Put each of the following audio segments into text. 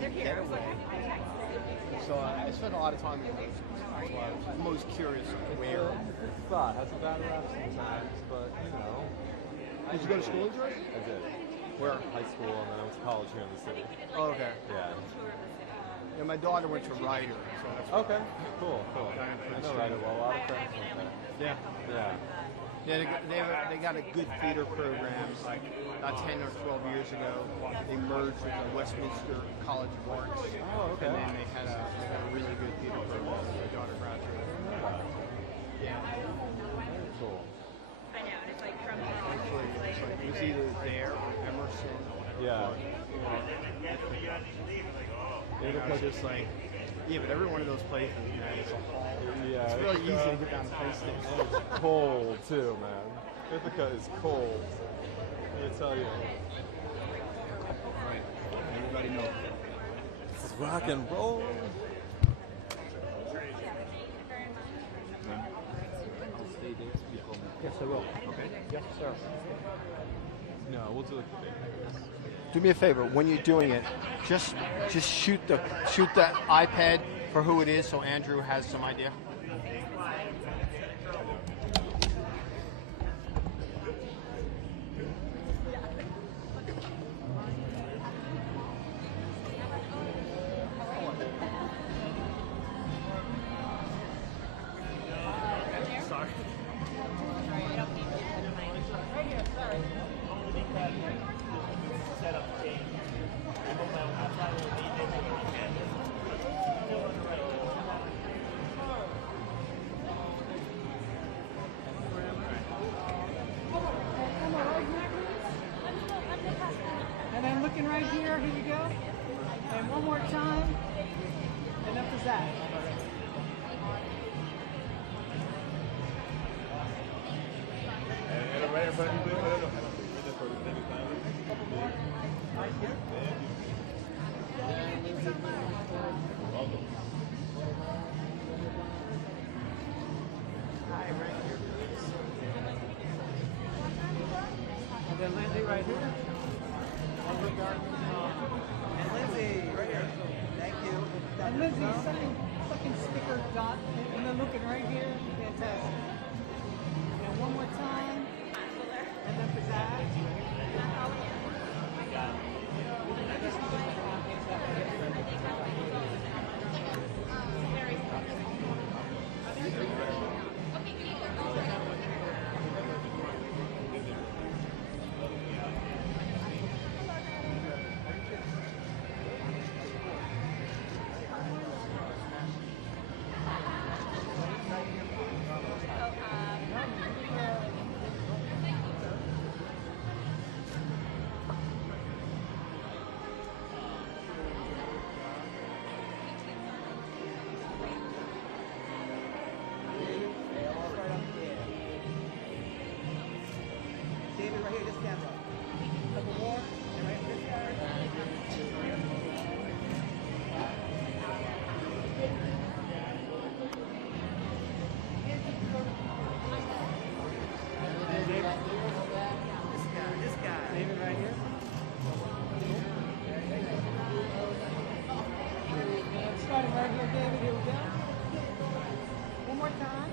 like a getaway. So I spent a lot of time in the basement. So I was most curious where. It's a good spot. Has a bad rap sometimes, but you know. Did you go to school in Jersey? I did. Where? High school, and then I went to college here in the city. Oh, okay. Yeah. Yeah, my daughter went to Ryder, so that's okay. Cool. I know Ryder well. A lot of friends went there. Yeah. Yeah, they got a good theater program. Like about 10 or 12 years ago, they merged with the Westminster College of Arts. Oh, okay. And then they had a really good theater program. My daughter graduated. Yeah. Very cool. I know, and it's like from It was either there or Emerson. Yeah. It's just like, yeah, but every one of those places, man, it's a haul. Yeah, it's really easy to get down to PlayStation. And it's cold too, man. Ithaca is cold. Let me tell you. Right. Everybody knows. It's rock and roll. Yes, I will. Okay. Yes, sir. No, we'll do it. Do me a favor, when you're doing it, just shoot the iPad for who it is, so Andrew has some idea. And then looking right here you go. And one more time. And up to that. Right in front of you, And then Lindsay right here. And Lindsay, right here. Thank you. And Lindsay, second sticker dot. And then looking right here. Fantastic. And one more time. And then for Zach. David, right here, this camera. Couple more. And right this guy. This guy. David right here. Starting right here, David. Here we go. One more time.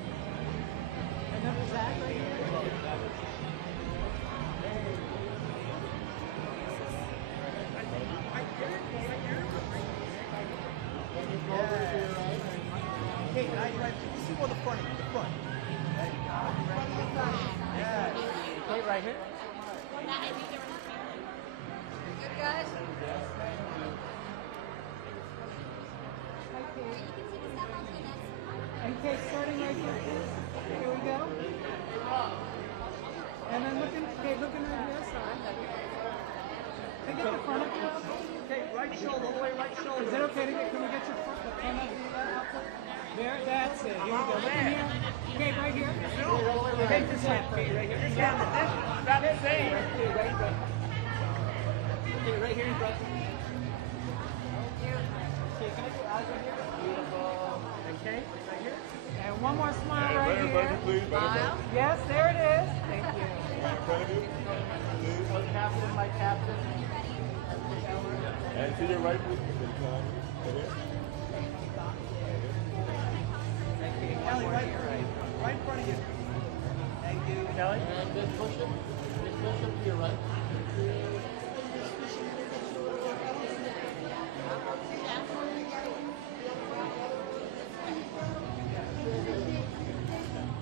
And then for Zach right here. Hey, right. This is more the front. The front. Yeah. Okay, right here. Good guys. Okay, starting right here. Here we go. And then looking right here. Sorry. Can I get the front of you? Okay, right shoulder, all the way right shoulder. Is it okay to get? Can we get your front, the front of the outfit? There, that's it. Here we go. Looking here. Okay, right here. Take this hat right here. This camera, this. About the same. Right here. Okay, right here in front. Okay, can I get eyes right here? Beautiful. Okay, right here. And one more smile right here. Smile. Yes, there it is. Thank you. right in front of you. Captain, my captain. And To your right, please. Kelly, right in front of you. Thank you. Kelly? And then push it. Then push it to your right.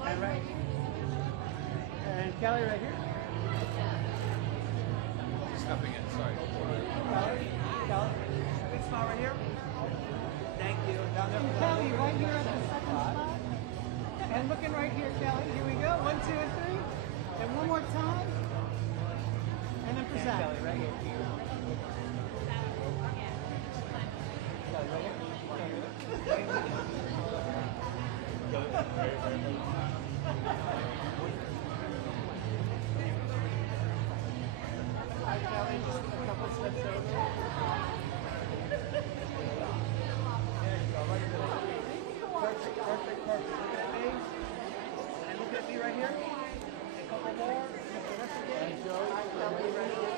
And right. And Kelly right here. Stuffing it, sorry. Kelly. Big smile right here. Thank you. Down there. And Kelly, right here at the second spot. And looking right here, Kelly. Here we go. 1, 2, and 3. And one more time. And then for Zach. Kelly right here. Kelly right here. Hi, Kelly. Just a couple steps over. There you go. Right there. Perfect. Look at me. And look at me right here. A couple more. Look at the rest again. Hi, Kelly right here.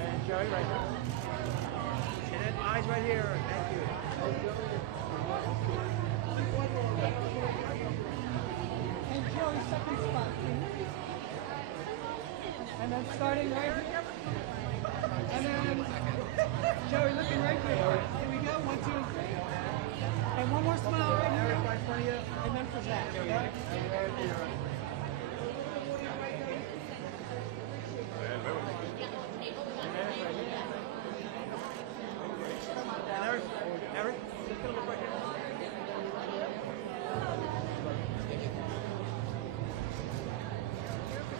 And Joey right here. And then eyes right here. Thank you. And Joey, second spot, please. And then starting right here. And then Joey looking right here. Here we go. 1, 2, and 3. And one more smile right here. Right in front of you. And then for Zach. And Eric, just gonna look right here.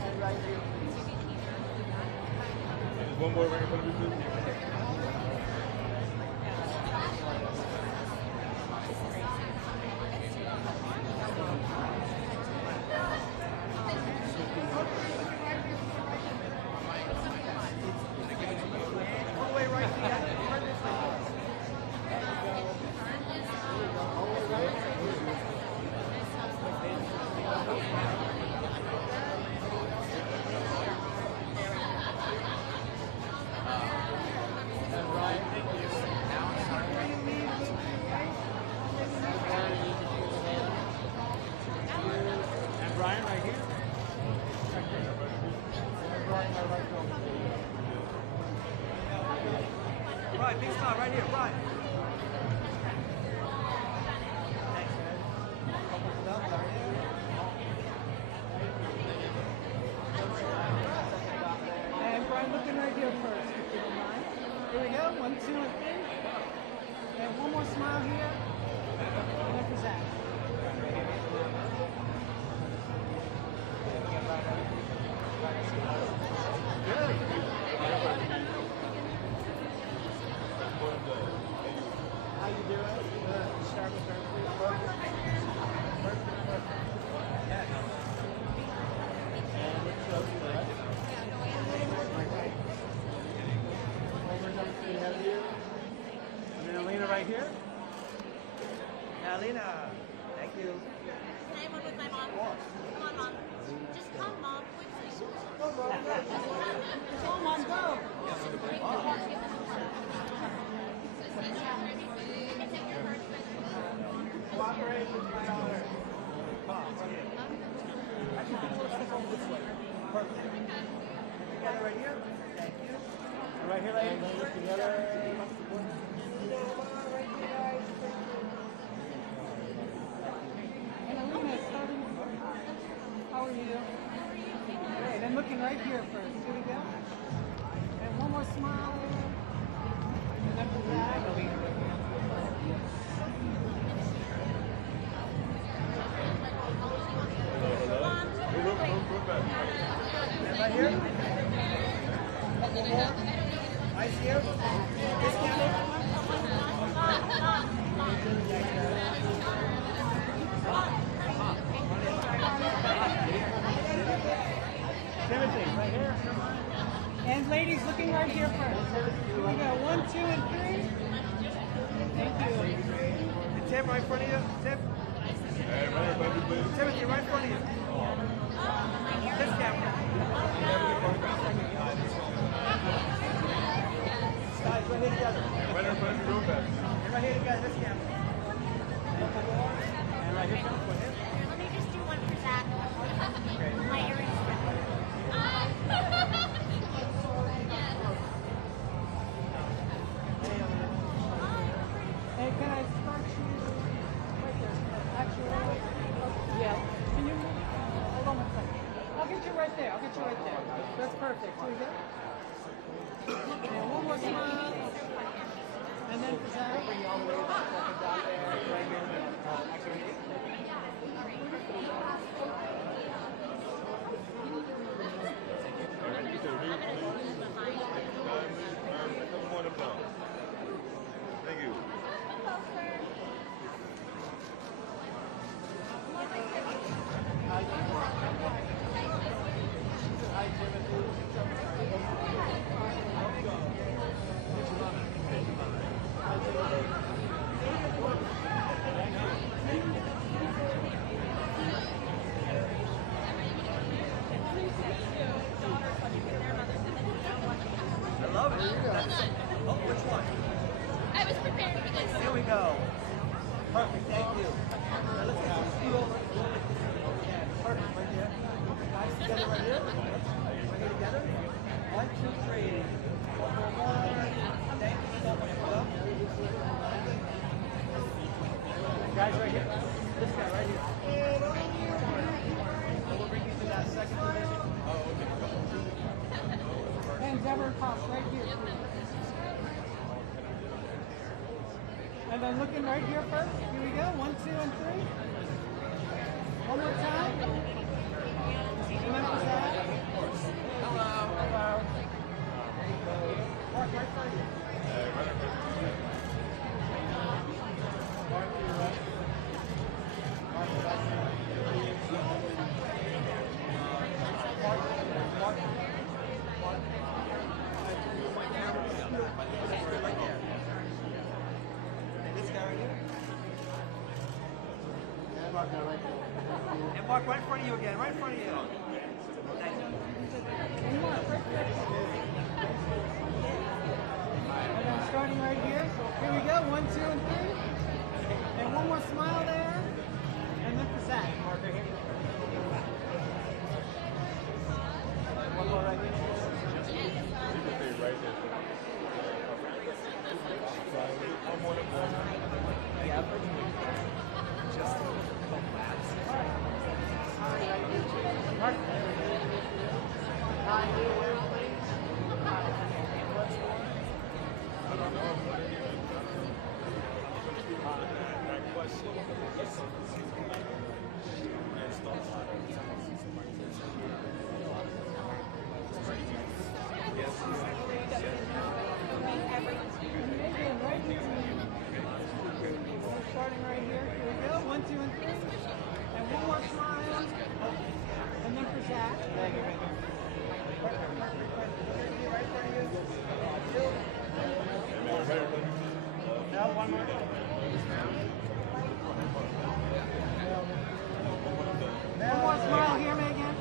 And right here. One more right in front of you, please. All the way right here. Turn this way. And Brian right here. Right, big smile right here, right. Thanks, man. Couple steps right here. And Brian looking right here first, if you don't mind. Here we go. 1, 2, and 3. And one more smile here. And then for Zach. Good. How you doing? Good. Start with her. Perfect. Yes. And let's go to the left. Over number 3 ahead of you. And then Alina right here. Now, Alina, thank you. Can I have one with my mom? Come on, Mom. Just come, Mom, quickly. Come on, go. Cooperate with your daughter. Come on, right here. Actually, let's step over this way. Perfect. Together right here. Thank you. And right here, ladies. Together. And Alina, starting. How are you? Great. And looking right here first. Here we go. And one more smile. And then for Zach. And right here. Couple more. Eyes here. This camera. Timothy, right here. And ladies looking right here first. Here we go. 1, 2, and 3. Thank you. And Tim, right in front of you. Tim. Hey, right in front of you, please. Timothy, right in front of you. This camera. Guys, right here together. Right here together, this camera. And right here, go ahead. Let me just do one for Zach. My earrings. Hey, can I start you right there? Actually, yeah. Can you move? Hold on one second. I'll get you right there. I'll get you right there. That's perfect. Here we go. And one more smile. And then for Zach. Bring you all the way back down there, right here. Actually, Thank you. I love it. Oh, which one? I was prepared for this. Here we go. Perfect, thank you. Now let's get some speed over. Perfect, right there. Guys together right here. Right here together. 1, 2, 3. One more. Thank you so much. Guys right here. This guy right here. And we'll bring you to that second position. And Deborah Cox right here. And then looking right here first. Here we go. 1, 2, and 3. One more time. And then for Zach. Hello. Hello. Mark, right side here. Mark, to your right. Mark, to your right. Mark, Mark, Mark. Right there. And this guy right here. And Mark, right there. And Mark, right in front of you again. Right in front of you. Thank you. And more. And then starting right here. Here we go. 1, 2, and 3. And one more smile there. And then for Zach. Mark, right here. One more right here. Yeah. Just a couple laps. Mark. Starting right here. Here we go. 1, 2, and 3. And one more smile. And then for Zach. Thank you, right here. Right in front of you. Now one more. One more smile here, Megan.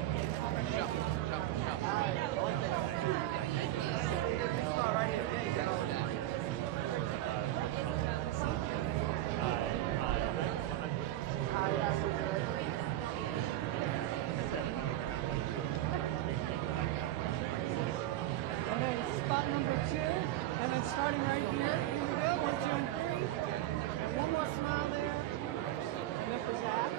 Right here. There you go. And then spot number 2. And then starting right here. Here we go. 1, 2, and 3. And one more smile there. And then for Zach.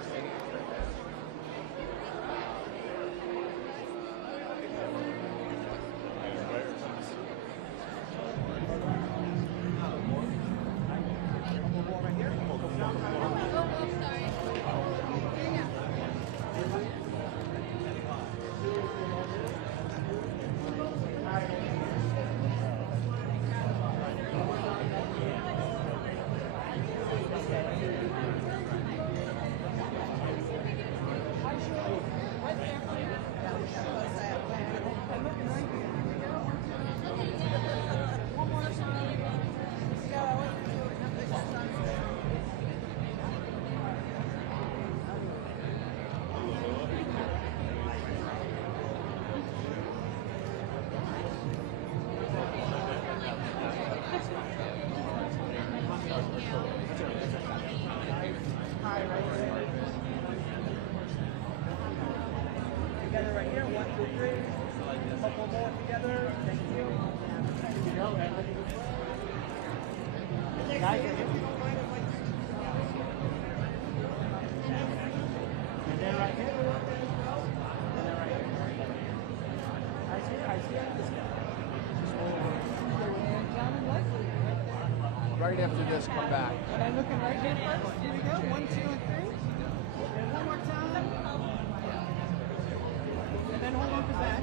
together. Thank you. Guys, if you don't mind, I'd like to see you. And then right here. And then right here. I see this guy. And John and Leslie. Right after this, come back. And I'm looking right here first. Here we go. 1, 2, and 3. And one more time. And then hold on for Zach.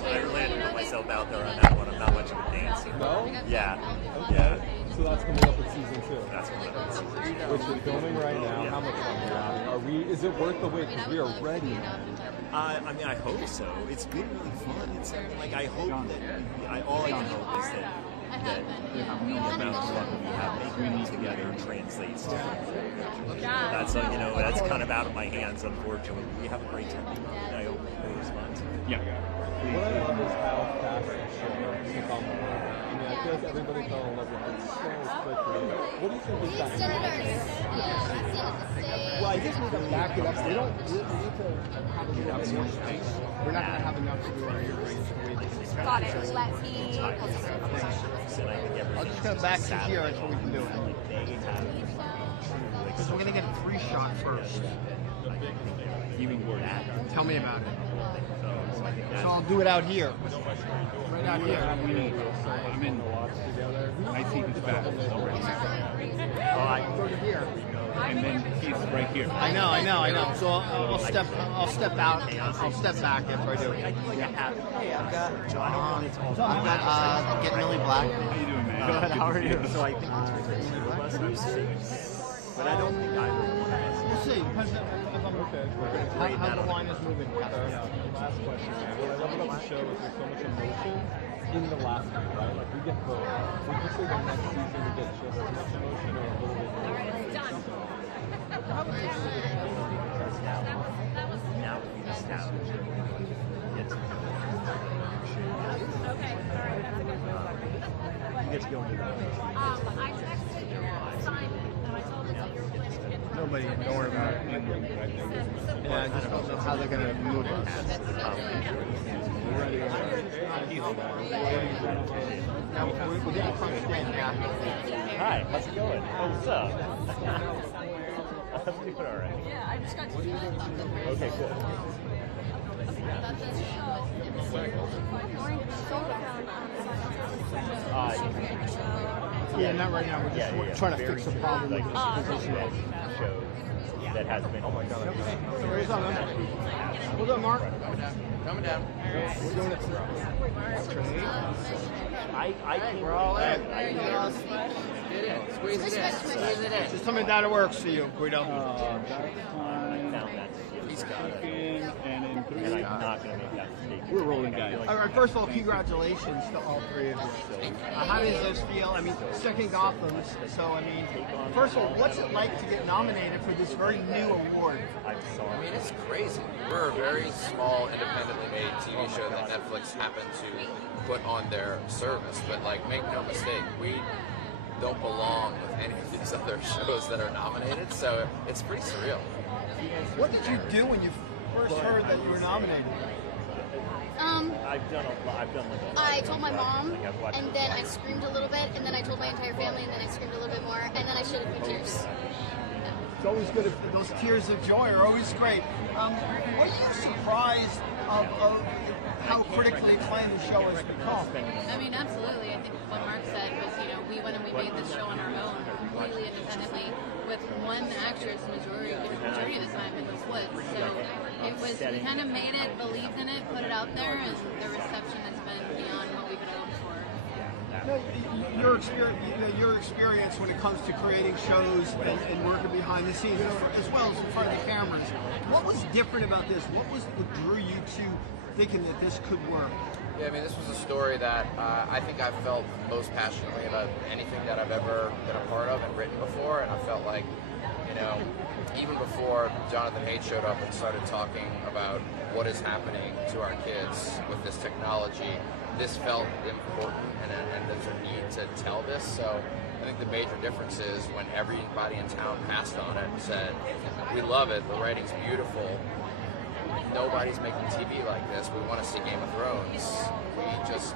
I really had to put myself out there on that one. I'm not much of a dancer. No? Yeah. Okay. Yeah. So that's coming up with season 2. That's what I'm saying. Which we're filming right now. How much fun are you having? Are we? Is it worth the wait? Because we are ready. I mean, I hope so. It's been really fun. It's like I hope that all I can hope is that we have making together translates to. That's that's kind of out of my hands, unfortunately. We have a great time. I hope it was fun. Yeah. What I love is how fast the show took on the world. I mean, I feel like everybody fell in love with it so quickly. What do you think is that? Well, I guess we need to back it up. We need to have a little bit more space. We're not going to have enough to do our earrings. Got it. Let me. I'll just go back to here until we can do it. Because we're going to get a 3 shot first. Tell me about it. So I'll do it out here. Right out here. I'm in. I see his back already. Go to here. And then he's right here. I know. So I'll step out. I'll step back after I do it. Hey, I've got John. I've got Get Millie Black. How you doing, man? Good. How are you? So I think it's but I don't think either one of us. We'll see. Depends if I'm okay. How the line is moving. Last question, man. What I love about the show is there's so much emotion in the last one, right? Like we get both. Would you say the next season we get just as much emotion or a little bit more? Now would be nostalgia. Get to Okay. All right. That's a good one. you get to go into that. I texted Simon and I told him that you were planning to get Nobody, don't worry about it. Yeah, I just don't know how they're going to move it. We're getting crunched in, yeah. Hi, how's it going? Oh, what's up? I'm doing all right. Yeah, I just got to Okay, cool. Yeah, not right now. We're just trying to fix a problem with this position. Show that has been. Oh my God. What's up, man? What's up, Mark? Coming down. We're doing it. We're all in. Squeeze it in. Squeeze it in. Just tell me that works for you, Guido. He's got it. And I'm not going to make that mistake. We're rolling, guys. All right, first of all, congratulations to all 3 of you. How does those feel? I mean, second Gotham, so I mean, first of all, what's it like to get nominated for this very new award? I mean, it's crazy. We're a very small, independently made TV show that Netflix happened to put on their service. But, like, make no mistake, we don't belong with any of these other shows that are nominated, so it's pretty surreal. What did you do when you first heard that you were nominated? I've done like a lot. I told my mom, and then I screamed a little bit, and then I told my entire family, and then I screamed a little bit more, and then I shed a few tears. It's always good if those tears of joy are always great. Were you surprised of how critically acclaimed the show has become? I mean, absolutely. I think what Mark said was, we went and we made this show on our own, completely independently, with one actress majority of the time in the woods. So we kind of made it, believed in it, put it out there, and the reception has been beyond what we could hope for. Your experience when it comes to creating shows and working behind the scenes, as well as in front of the cameras, what was different about this? What drew you to thinking that this could work? Yeah, I mean, this was a story that I think I've felt most passionately about anything that I've ever been a part of and written before, and I felt like, you know, even before Jonathan Haidt showed up and started talking about what is happening to our kids with this technology, this felt important, and there's a need to tell this. So I think the major difference is when everybody in town passed on it and said, we love it, the writing's beautiful, nobody's making TV like this, we want to see Game of Thrones. We just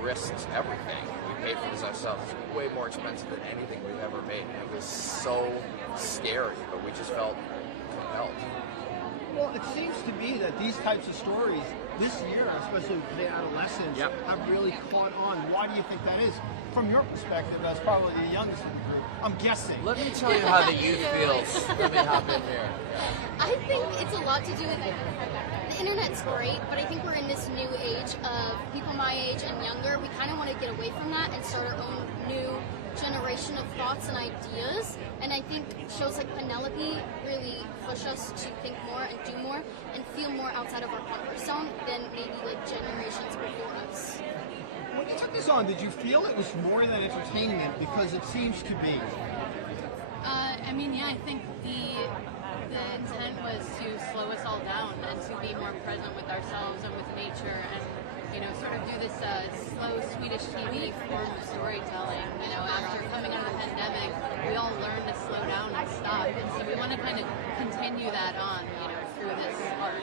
risked everything. We paid for this ourselves. It's way more expensive than anything we've ever made. And it was so scary, but we just felt compelled. Well, it seems to be that these types of stories this year, especially with the adolescents, have really caught on. Why do you think that is? From your perspective, as probably the youngest in the group, I'm guessing. Let me tell you how the youth feels. Let me hop in here. I think it's a lot to do with the internet's great, but I think we're in this new age of people my age and younger. We kind of want to get away from that and start our own new generation of thoughts and ideas. And I think shows like Penelope really push us to think more and do more and feel more outside of our comfort zone than maybe like generations before us. When you took this on, did you feel it was more than entertainment? Because it seems to be. I mean, yeah, I think the intent was to slow us all down and to be more present with ourselves and with nature, and you know, sort of do this slow Swedish TV form of storytelling. You know, after coming out of the pandemic, we all learned to slow down and stop, and so we want to kind of continue that on, you know, through this art.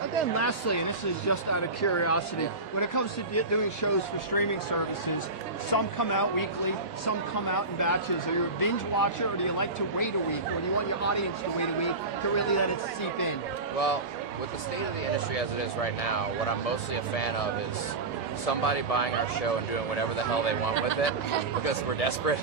And then lastly, and this is just out of curiosity, when it comes to doing shows for streaming services, some come out weekly, some come out in batches. Are you a binge watcher, or do you like to wait a week, or do you want your audience to wait a week to really let it seep in? Well, with the state of the industry as it is right now, what I'm mostly a fan of is somebody buying our show and doing whatever the hell they want with it because we're desperate.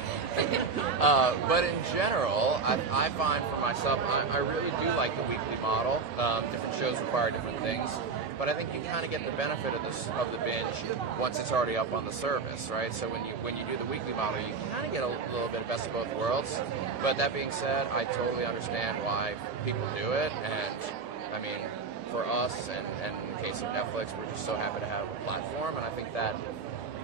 But in general, I find for myself, I really do like the weekly model. Different shows require different things, but I think you kind of get the benefit of the binge once it's already up on the service, right? So when you do the weekly model, you kind of get a little bit of best of both worlds. But that being said, I totally understand why people do it, and I mean, for us, and in the case of Netflix, we're just so happy to have a platform, and I think that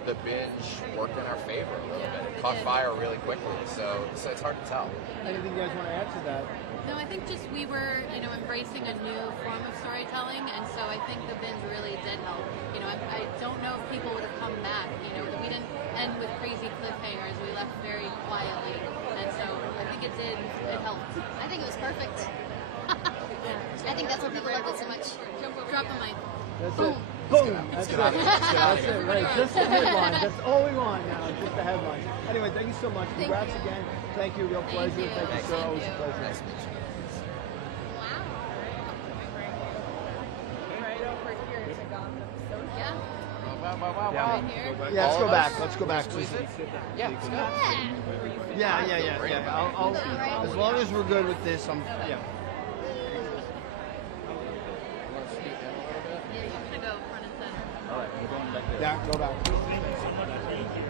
the binge worked in our favor a little bit. It caught fire really quickly, so it's hard to tell. Anything you guys want to add to that? No, I think just we were, you know, embracing a new form of storytelling, and so I think the binge really did help. You know, I don't know if people would have come back. You know, we didn't end with crazy cliffhangers. We left very quietly, and so I think it helped. I think it was perfect. I think that's why people love it so much. Drop the mic. That's Boom. it. Boom. That's it. That's it. Right. Just the headline. That's all we want now. Just the headline. Anyway, thank you so much. Congrats again. Thank you. Real pleasure. Thank you, sir. Always a pleasure. Nice to meet you. Wow. Right over here to Gotham. So Yeah. Wow. Right here. Yeah, let's All go of back. us? Let's go back. Squeeze it? Yeah, let's go. Yeah. I'll, as long as we're good with this, yeah. Yeah, you should go front and center. All right, we're going back there. Yeah, go back. Thank you.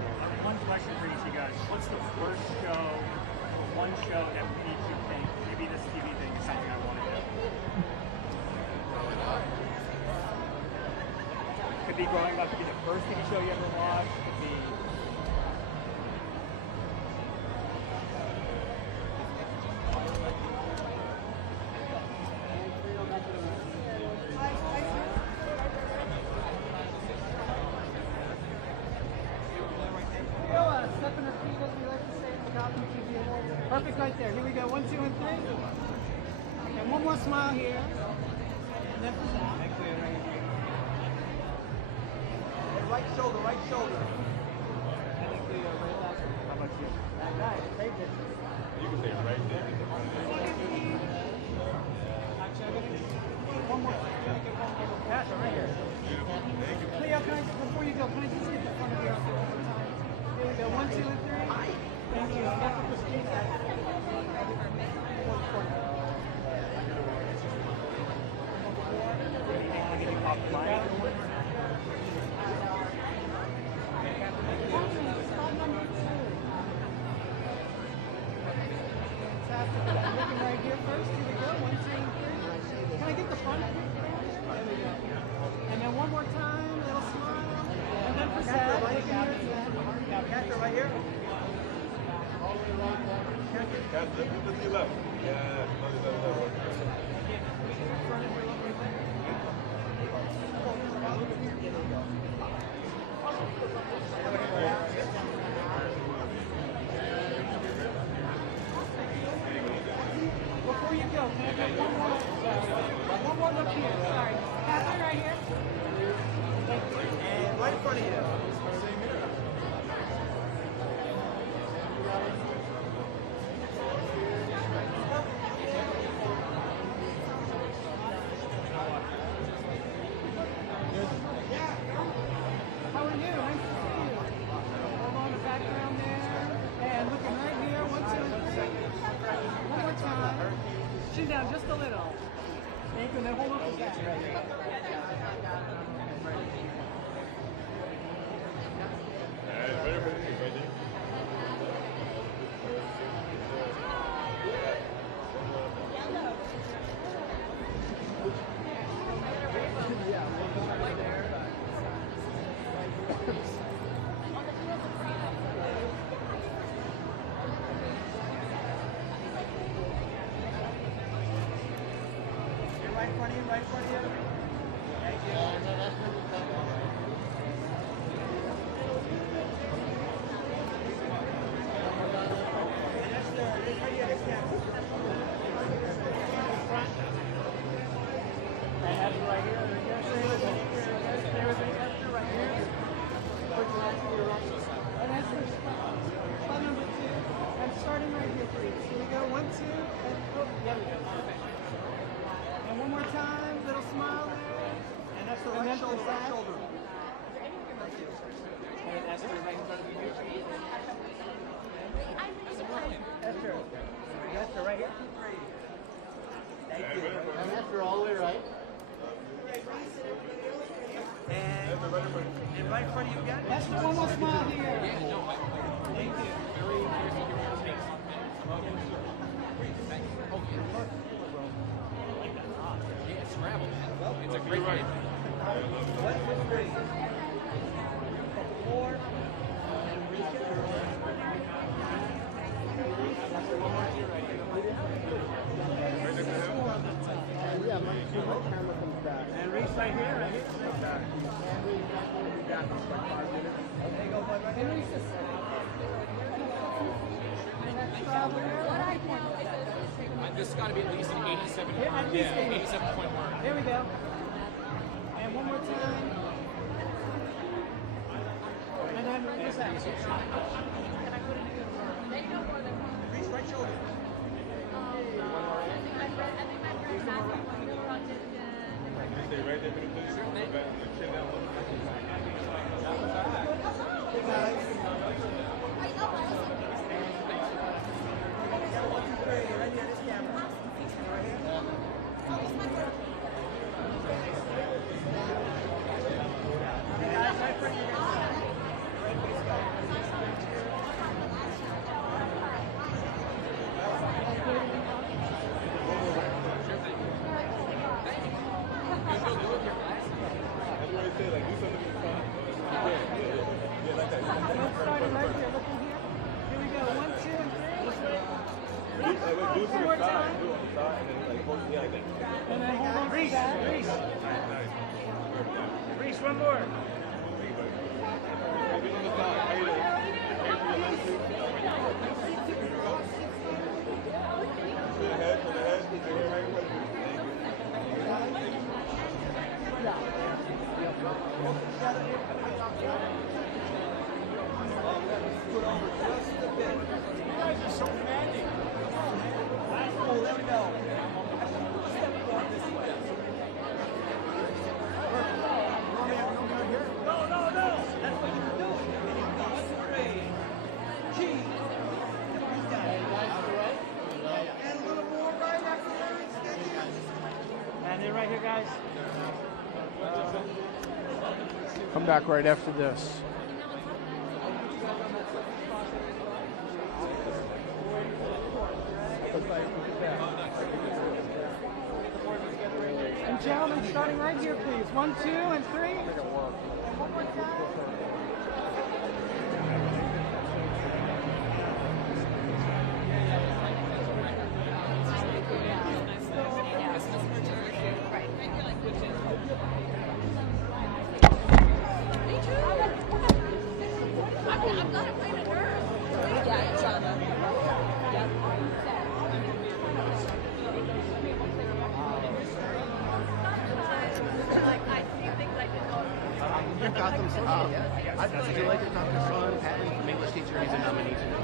One question for each of you guys. What's the first show, one show that made you think, maybe this TV thing is something I want to do? Could be growing up, could be the first TV show you ever watched, could be... Noah, step in her feet, as we like to say, in the Gotham TV Awards. Perfect right there. Here we go. 1, 2, and 3. And one more smile here. And then Right shoulder. Right shoulder. I think we are right back. How about you? Nice. Take it. You can say it right there. One more. That's right here. Leo, before you go, can I just get the front of your outfit one more time? Here we go. 1, 2, and 3. Thank you. Step up the street. Anything off the line? Spot number 2. Fantastic. I'm looking right here first. Here we go. 1, 2, and 3. Can I get the front? There we go. And then one more time. Little smile. Esther, right here. Guys, look to your left. Yeah, Before you go, can I get one more look here? Sorry. Catherine, right here. And right in front of you. How are you? Nice to see you. Hold on the background there. And looking right here. 1, 2, 3. One more time. Chin down just a little. Thank you. And then hold up the back. Right in front of you, right in front of you. Thank you. And that's the, right here, this camera. Front. And that's right here. Stay with me. Stay with me. Esther, right here. And that's the spot number 2. I'm starting right here, please. Here we go. 1, 2, and oh, there we go. And one more time, little smile there. And that's the And right then shoulder, the right back. shoulder. Thank you. And Esther, right in front of you. Esther. Esther, right here. Thank you. And Esther, all the way right. And right in front of you again. Esther, one more smile here. Thank you. It's a great game. 1, 2, 3. 4. And reach it. One more to your right here. And reach right here, right here. There you go, bud, right here. This has got to be at least an 87. Yeah, at least 87.1. There we go. And one more time. And then this out. Reach right shoulder. Stay right there, please. Chin down. Hey guys. 1, 2, 3. Right here, this camera. Right here. Hey guys, right in front of you. Right face go. Starting right here, looking here. Here we go. 1, 2, and 3. This way. Do it to the side. Do it on the side and then like hold it like that. And then hold on to that. Reese, one more. Maybe on the side. Right there. To the head, to the head. Right here, right in front of you. Put over just a bit. You guys are so demanding. Oh, there we go. Step forward this way. No. That's what you're doing. Straight. Key. You got it. And a little more right after that. And then right here, guys. Come back right after this. And gentlemen, starting right here, please. 1, 2, and 3. And one more time. Gotham Sun. I do like the Gotham Sun. Patton from English teacher, he's a nominee to the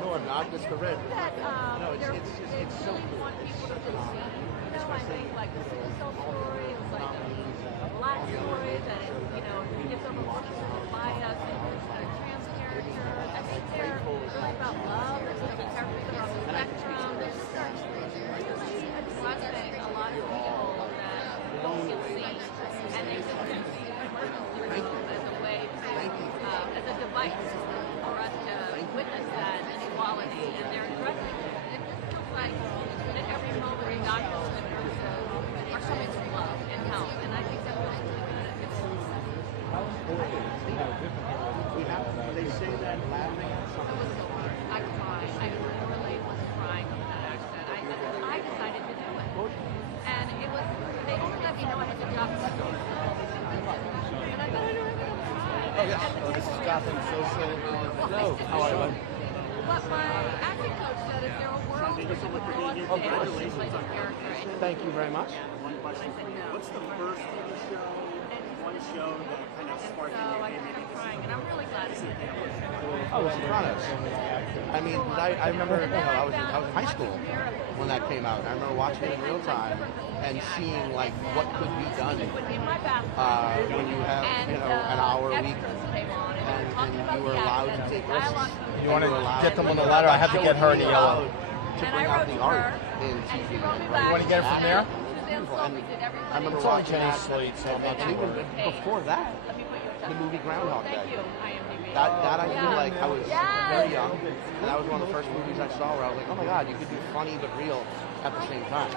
No, I'm not. It's the red. No, it's so cool. I think like the single story, it was like a black story that it gives them a look at bias and trans character. I think they're really about love. There's some characters that are on the spectrum. There's just really addressing a lot of people that don't get seen, and they just see as a way to, as a device for us to witness that inequality, and they're addressing it. It just feels like at every moment in Gotham are showing some love and help, and I think that feels really good. They say that laughing at something. I cried. I literally was crying on that accent. I decided to do it, and it was. They only let me know I had to drop the story, and I thought I knew I was going to cry. Oh yes. Oh, this is Gotham Social. No. How are you? What my acting coach said is there are worlds that you would go on to play a character. Thank you very much. One question. What's the first TV show, one show that kind of sparked in your I started crying, and I'm really glad to see that. Oh, Sopranos. I mean, I remember, I was in high school when that came out. And I remember watching it in real time and seeing like what could be done when you have an hour a week and you were allowed to take risks. You want to get them on the ladder? I have to get her in the yellow. To bring out the art in TV. You want to get it from there? And I remember watching that. And even before that, the movie Groundhog Day. That I feel like I was very young, and that was one of the first movies I saw where I was like, oh my god, you could do funny but real at the same time.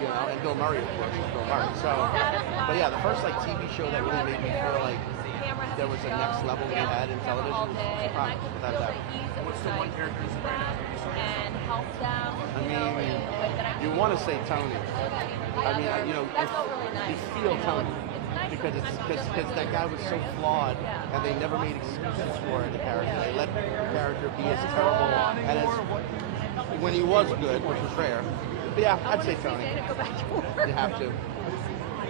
And Bill Murray, of course, was Bill Murray. So, but yeah, the first like TV show that really made me feel like there was a next level we had in television was Sopranos, without doubt. What's the one character and help them. I mean, you want to say Tony. I mean, you feel Tony because that guy was so flawed, and they never made excuses for it. The character, they let the character be as terrible and as when he was good, which was rare. But yeah, I'd say Tony. You have to.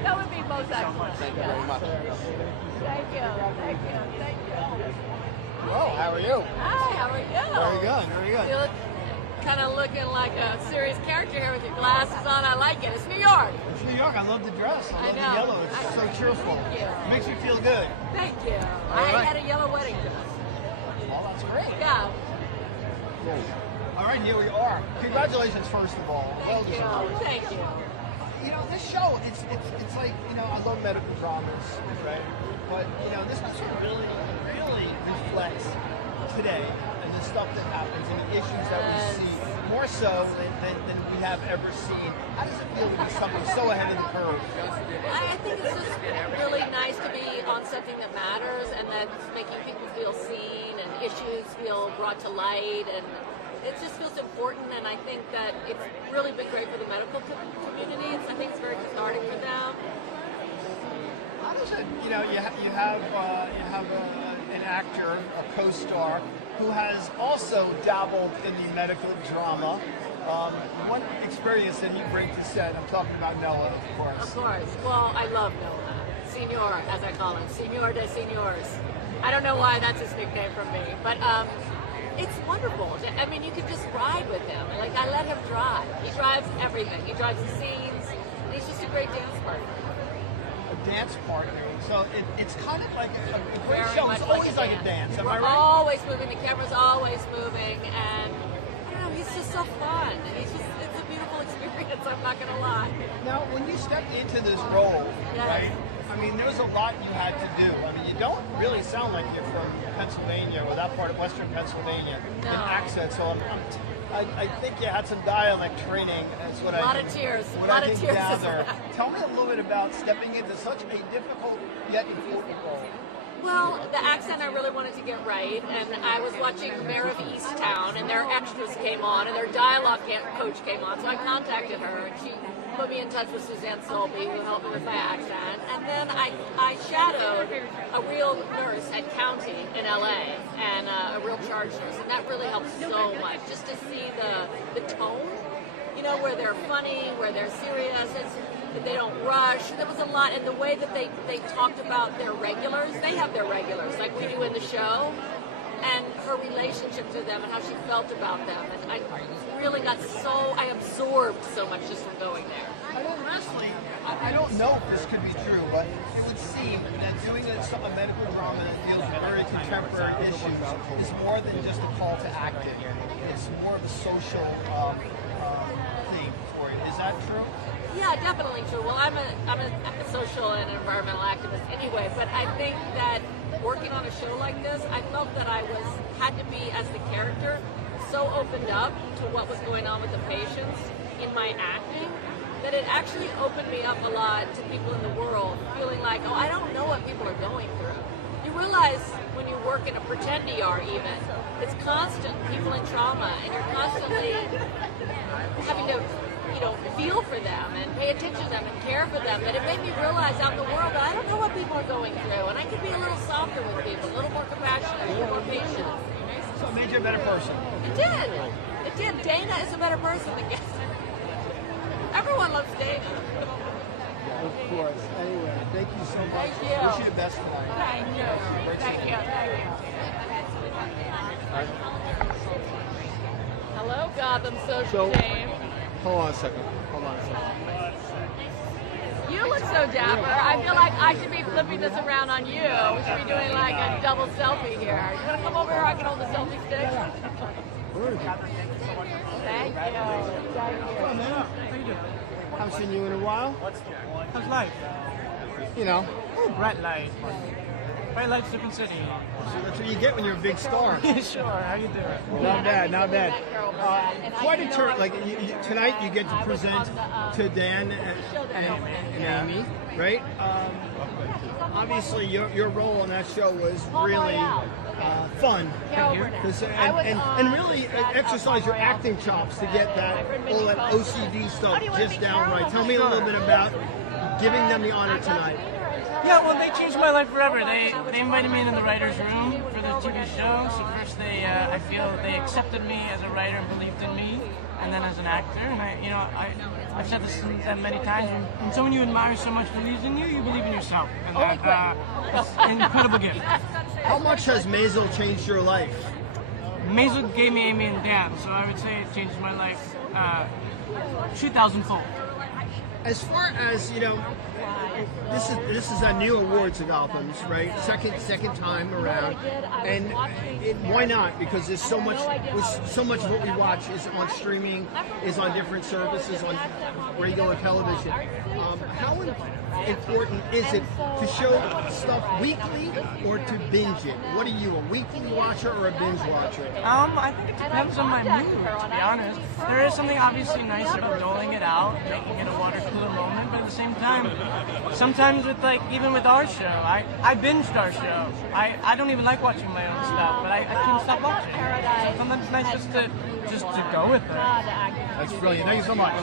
That would be most excellent. Thank you very much. Thank you. Oh, how are you? Hi, how are you? Very good, very good. You look kind of looking like a serious character here with your glasses on. I like it. It's New York. It's New York. I love the dress. I love the know. yellow. It's so cheerful. Thank you. It makes me feel good. Thank you. I had a yellow wedding dress. Oh, that's great. Yeah. All right, here we are. Congratulations, first of all. Well Thank you. deserved. Thank you. This show, it's like, I love medical dramas, right? But, this one really reflects today and the stuff that happens and the issues that we see, more so than we have ever seen. How does it feel to be something so ahead of the curve? I think it's just really nice to be on something that matters and that's making people feel seen and issues feel brought to light, and it just feels important, and I think that it's really been great for the medical community. I think it's very cathartic for them. How does it, you have a an actor, a co-star, who has also dabbled in the medical drama. What experience did he bring to set? I'm talking about Noah, of course. Of course. Well, I love Noah. Senor, as I call him. Senor de Senors. I don't know why that's his nickname from me, but it's wonderful. I mean, you can just ride with him. Like, I let him drive. He drives everything. He drives the scenes. And he's just a great dance partner. A dance partner. So it's kind of like a great Very show. much It's always like a dance. Am I We're right? always moving. The camera's always moving, and I don't know. He's just so fun. And it's a beautiful experience. I'm not gonna lie. Now, when you stepped into this role, Yes. right? I mean, there was a lot you had to do. I mean, you don't really sound like you're from Pennsylvania or that part of Western Pennsylvania in No. accent. So I think you had some dialect training. That's what A lot of tears. A lot of tears. Gather. Tell me a little bit about stepping into such a difficult yet important role. Well, the accent I really wanted to get right, and I was watching Mayor of Easttown, and their extras came on, and their dialogue coach came on, so I contacted her, and she put me in touch with Suzanne Solby, who helped me with my accent, and then I shadowed a real nurse at County in LA, and a real charge nurse, and that really helped so much, just to see the tone, you know, where they're funny, where they're serious, that they don't rush. There was a lot, and the way that they talked about their regulars, they have their regulars, like we do in the show, and her relationship to them and how she felt about them. And I really I absorbed so much just from going there. I don't wrestling. I don't know if this could be true, but it would seem that doing a medical drama that deals with very contemporary issues is more than just a call to acting. It's more of a social theme for you. Is that true? Yeah, definitely true. Well, I'm a social and environmental activist anyway, but I think that working on a show like this, I felt that I had to be, as the character, so opened up to what was going on with the patients in my acting that it actually opened me up a lot to people in the world, feeling like, oh, I don't know what people are going through. You realize when you work in a pretend ER even, it's constant people in trauma, and you're constantly having to feel for them and pay attention to them and care for them, that it made me realize out in the world that I don't know what people are going through, and I could be a little softer with people, a little more compassionate, a little more patient. So it made you a better person. It did. It did. Dana is a better person than Gessler. Everyone loves Dana. Of course. Anyway, thank you so much. Thank you. Wish you the best tonight. Thank you. Thank you. Hello, Gotham Social Team. Hold on a second. You look so dapper. I feel like I should be flipping this around on you. We should be doing like a double selfie here. You want to come over here? I can hold the selfie stick. Thank you. Haven't seen you in a while. How's life? You know. Oh, bright light. Bright light's different city. That's what you get when you're a big star. Sure. How you doing? Not bad, not bad. Quite a turn. Like tonight, you get to present to Dan and Amy, right? Obviously, your role on that show was really fun, and really exercise your acting chops to get all that OCD stuff just down right. Tell me a little bit about giving them the honor tonight. Yeah, well, they changed my life forever. They invited me into the writer's room for the TV show. So first, I feel they accepted me as a writer and believed in me, and then as an actor. And I've said this many times. When someone you admire so much believes in you, you believe in yourself, and that's an incredible gift. How much has Maisel changed your life? Maisel gave me Amy and Dan, so I would say it changed my life 2,000-fold. As far as this is a new awards at Gotham's, right? Second time around, and why not? Because there's so much of what we watch is on streaming, is on different services, on radio and television. How important is it to show stuff weekly or to binge it? What are you, a weekly watcher or a binge watcher? I think it depends on my mood, to be honest. There is something obviously nice about doling it out, making it a water cooler moment, but at the same time, sometimes even with our show, I binged our show. I don't even like watching my own stuff, but I couldn't stop watching. So sometimes it's nice just to go with it. That's brilliant. Thank you so much.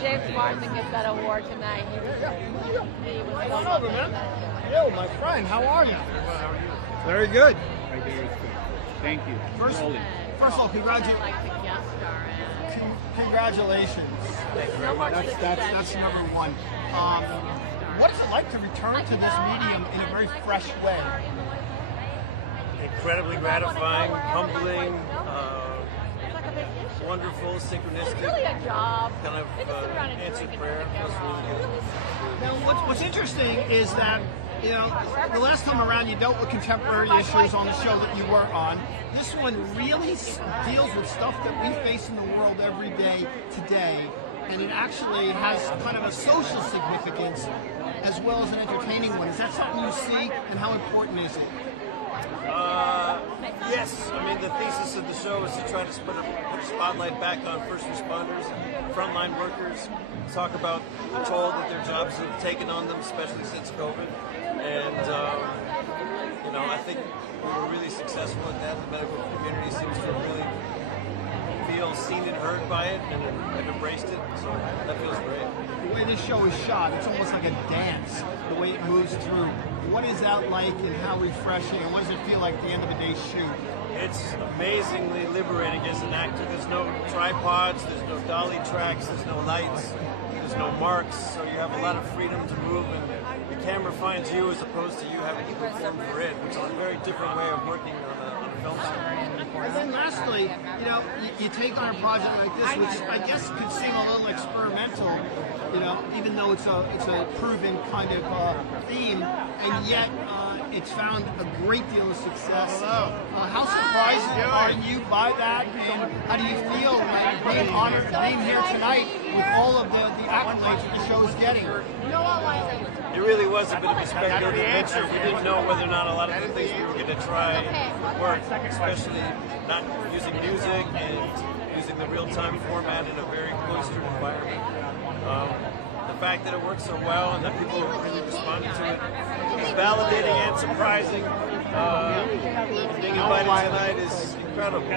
James Marsden gets that award tonight. Come on over, man. Yo, my friend, how are you? Very good. Right there is good. Thank you. First of all, congratulations. That's number one. What is it like to return to this medium in a very fresh way? Incredibly gratifying, humbling, wonderful, synchronistic, kind of answered prayer. Now, what's interesting is that, you know, the last time around you dealt with contemporary issues on the show that you were on. This one really deals with stuff that we face in the world every day today, and it actually has kind of a social significance as well as an entertaining one. Is that something you see, and how important is it? Yes, I mean the thesis of the show is to try to put a spotlight back on first responders, frontline workers, talk about the toll that their jobs have taken on them, especially since COVID. And you know, I think we were really successful at that. The medical community seems to really feel seen and heard by it, and have embraced it. So that feels great. The way this show is shot, it's almost like a dance. The way it moves through. What is that like, and how refreshing, and what does it feel like at the end of a day's shoot? It's amazingly liberating as an actor. There's no tripods, there's no dolly tracks, there's no lights, there's no marks, so you have a lot of freedom to move, and the camera finds you as opposed to you having to perform for it, which is a very different way of working on a film set. And then lastly, you know, you take on a project like this, which I guess could seem a little experimental, you know, even though it's a proven kind of theme, and yet it's found a great deal of success. How surprised are you by that, and how do you feel being honored, being here tonight with all of the accolades that the show is getting? Noah Wyle. It really was a bit of a speculative venture. We didn't know whether or not a lot of the things we were going to try would work, especially not using music and using the real-time format in a very cloistered environment. The fact that it worked so well and that people really responded to it is validating and surprising. Being invited tonight is incredible.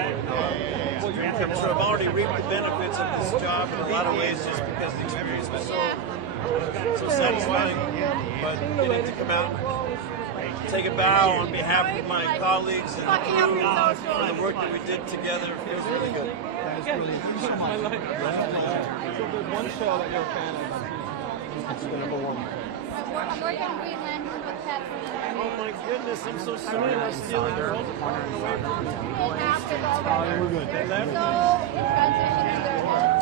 So I've already reaped the benefits of this job in a lot of ways just because the experience was so satisfying. But getting to come out and take a bow on behalf of my colleagues and the crew for the work that we did together feels really good. That is brilliant. Thank you so much. So there's one show that you're a fan of. It's the number one. I'm working on Green Lantern with Catherine. Oh my goodness, I'm so sorry we're stealing your whole department away from you. We're good. So it's transitioning their work.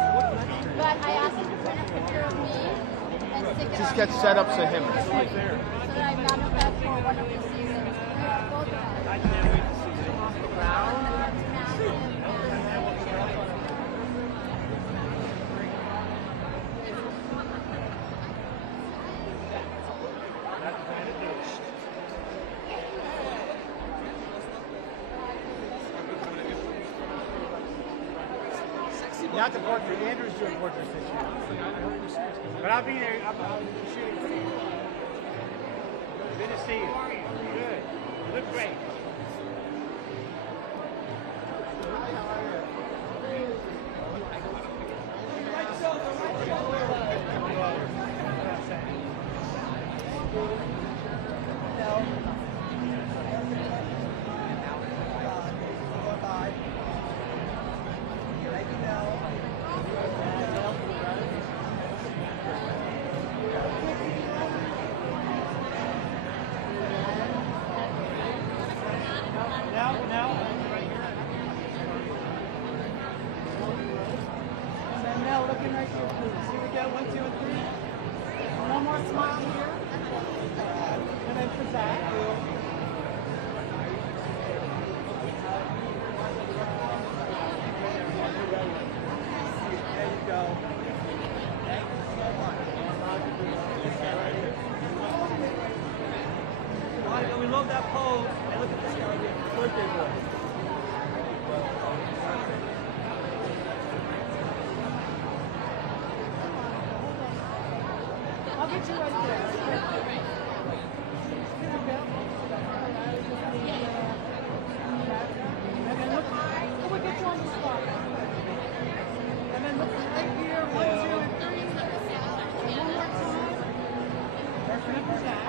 But I asked them to print a picture of me and stick it Just on get the set up wall. to him. So that I manifest for one of the seasons. Both of us. Not the portrait. Andrew's doing portraits this year. But I'll be there. I'll be shooting for you. Good to see you. Good. You look great. Now looking right here, please. Here we go, 1, 2, and 3. One more smile here. And then for Zach. There you go. Thank you so much. We love that pose. And look at this guy here. Birthday boy. I'll get you right there. Here we go. And then look, we'll get you on the spot. And then look right here, 1, 2, and 3. One more time. Remember that.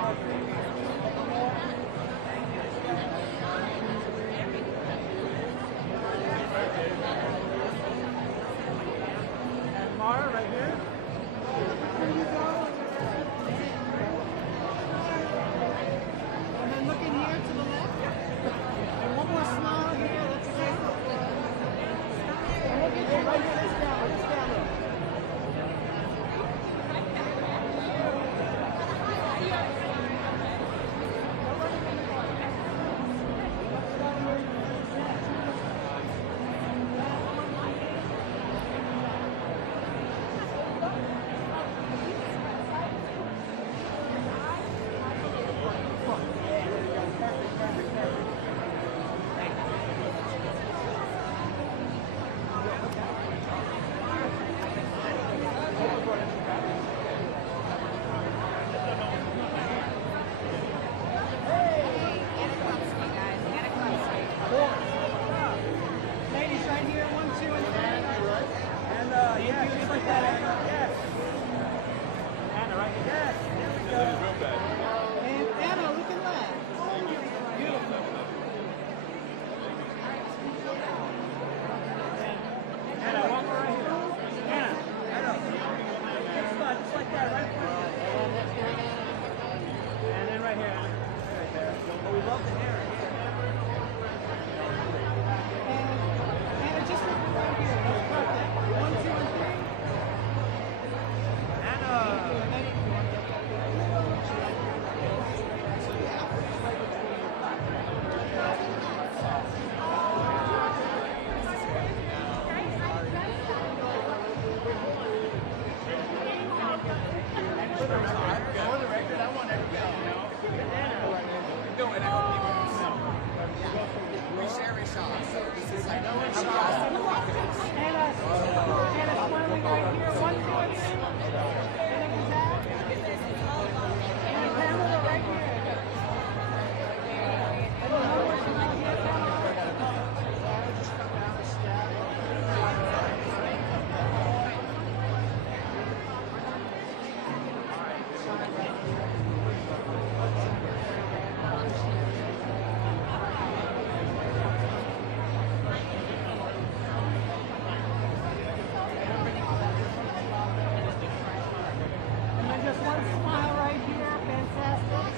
Smile right here, fantastic.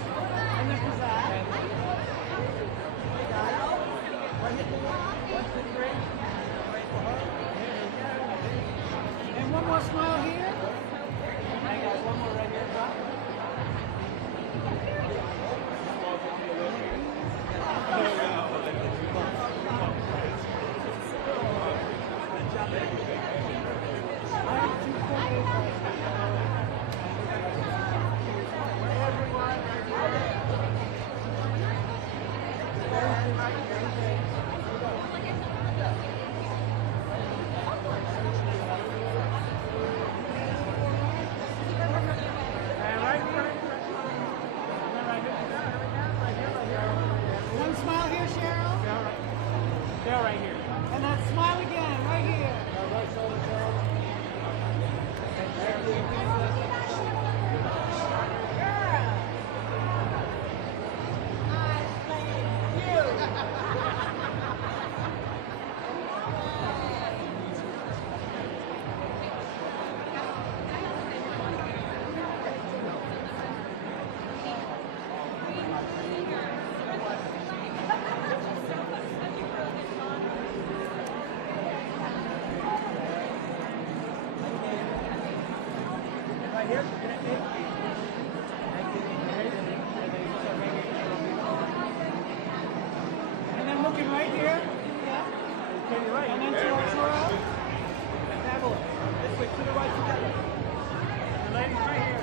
And there's the back. And one more smile here. Hey guys, one more right here. One smile here, Cheryl. Cheryl right here. And then smile again, right here. And then looking right here. Yeah. And then to Arturo. Evelyn. This way, to the right together. The ladies right here.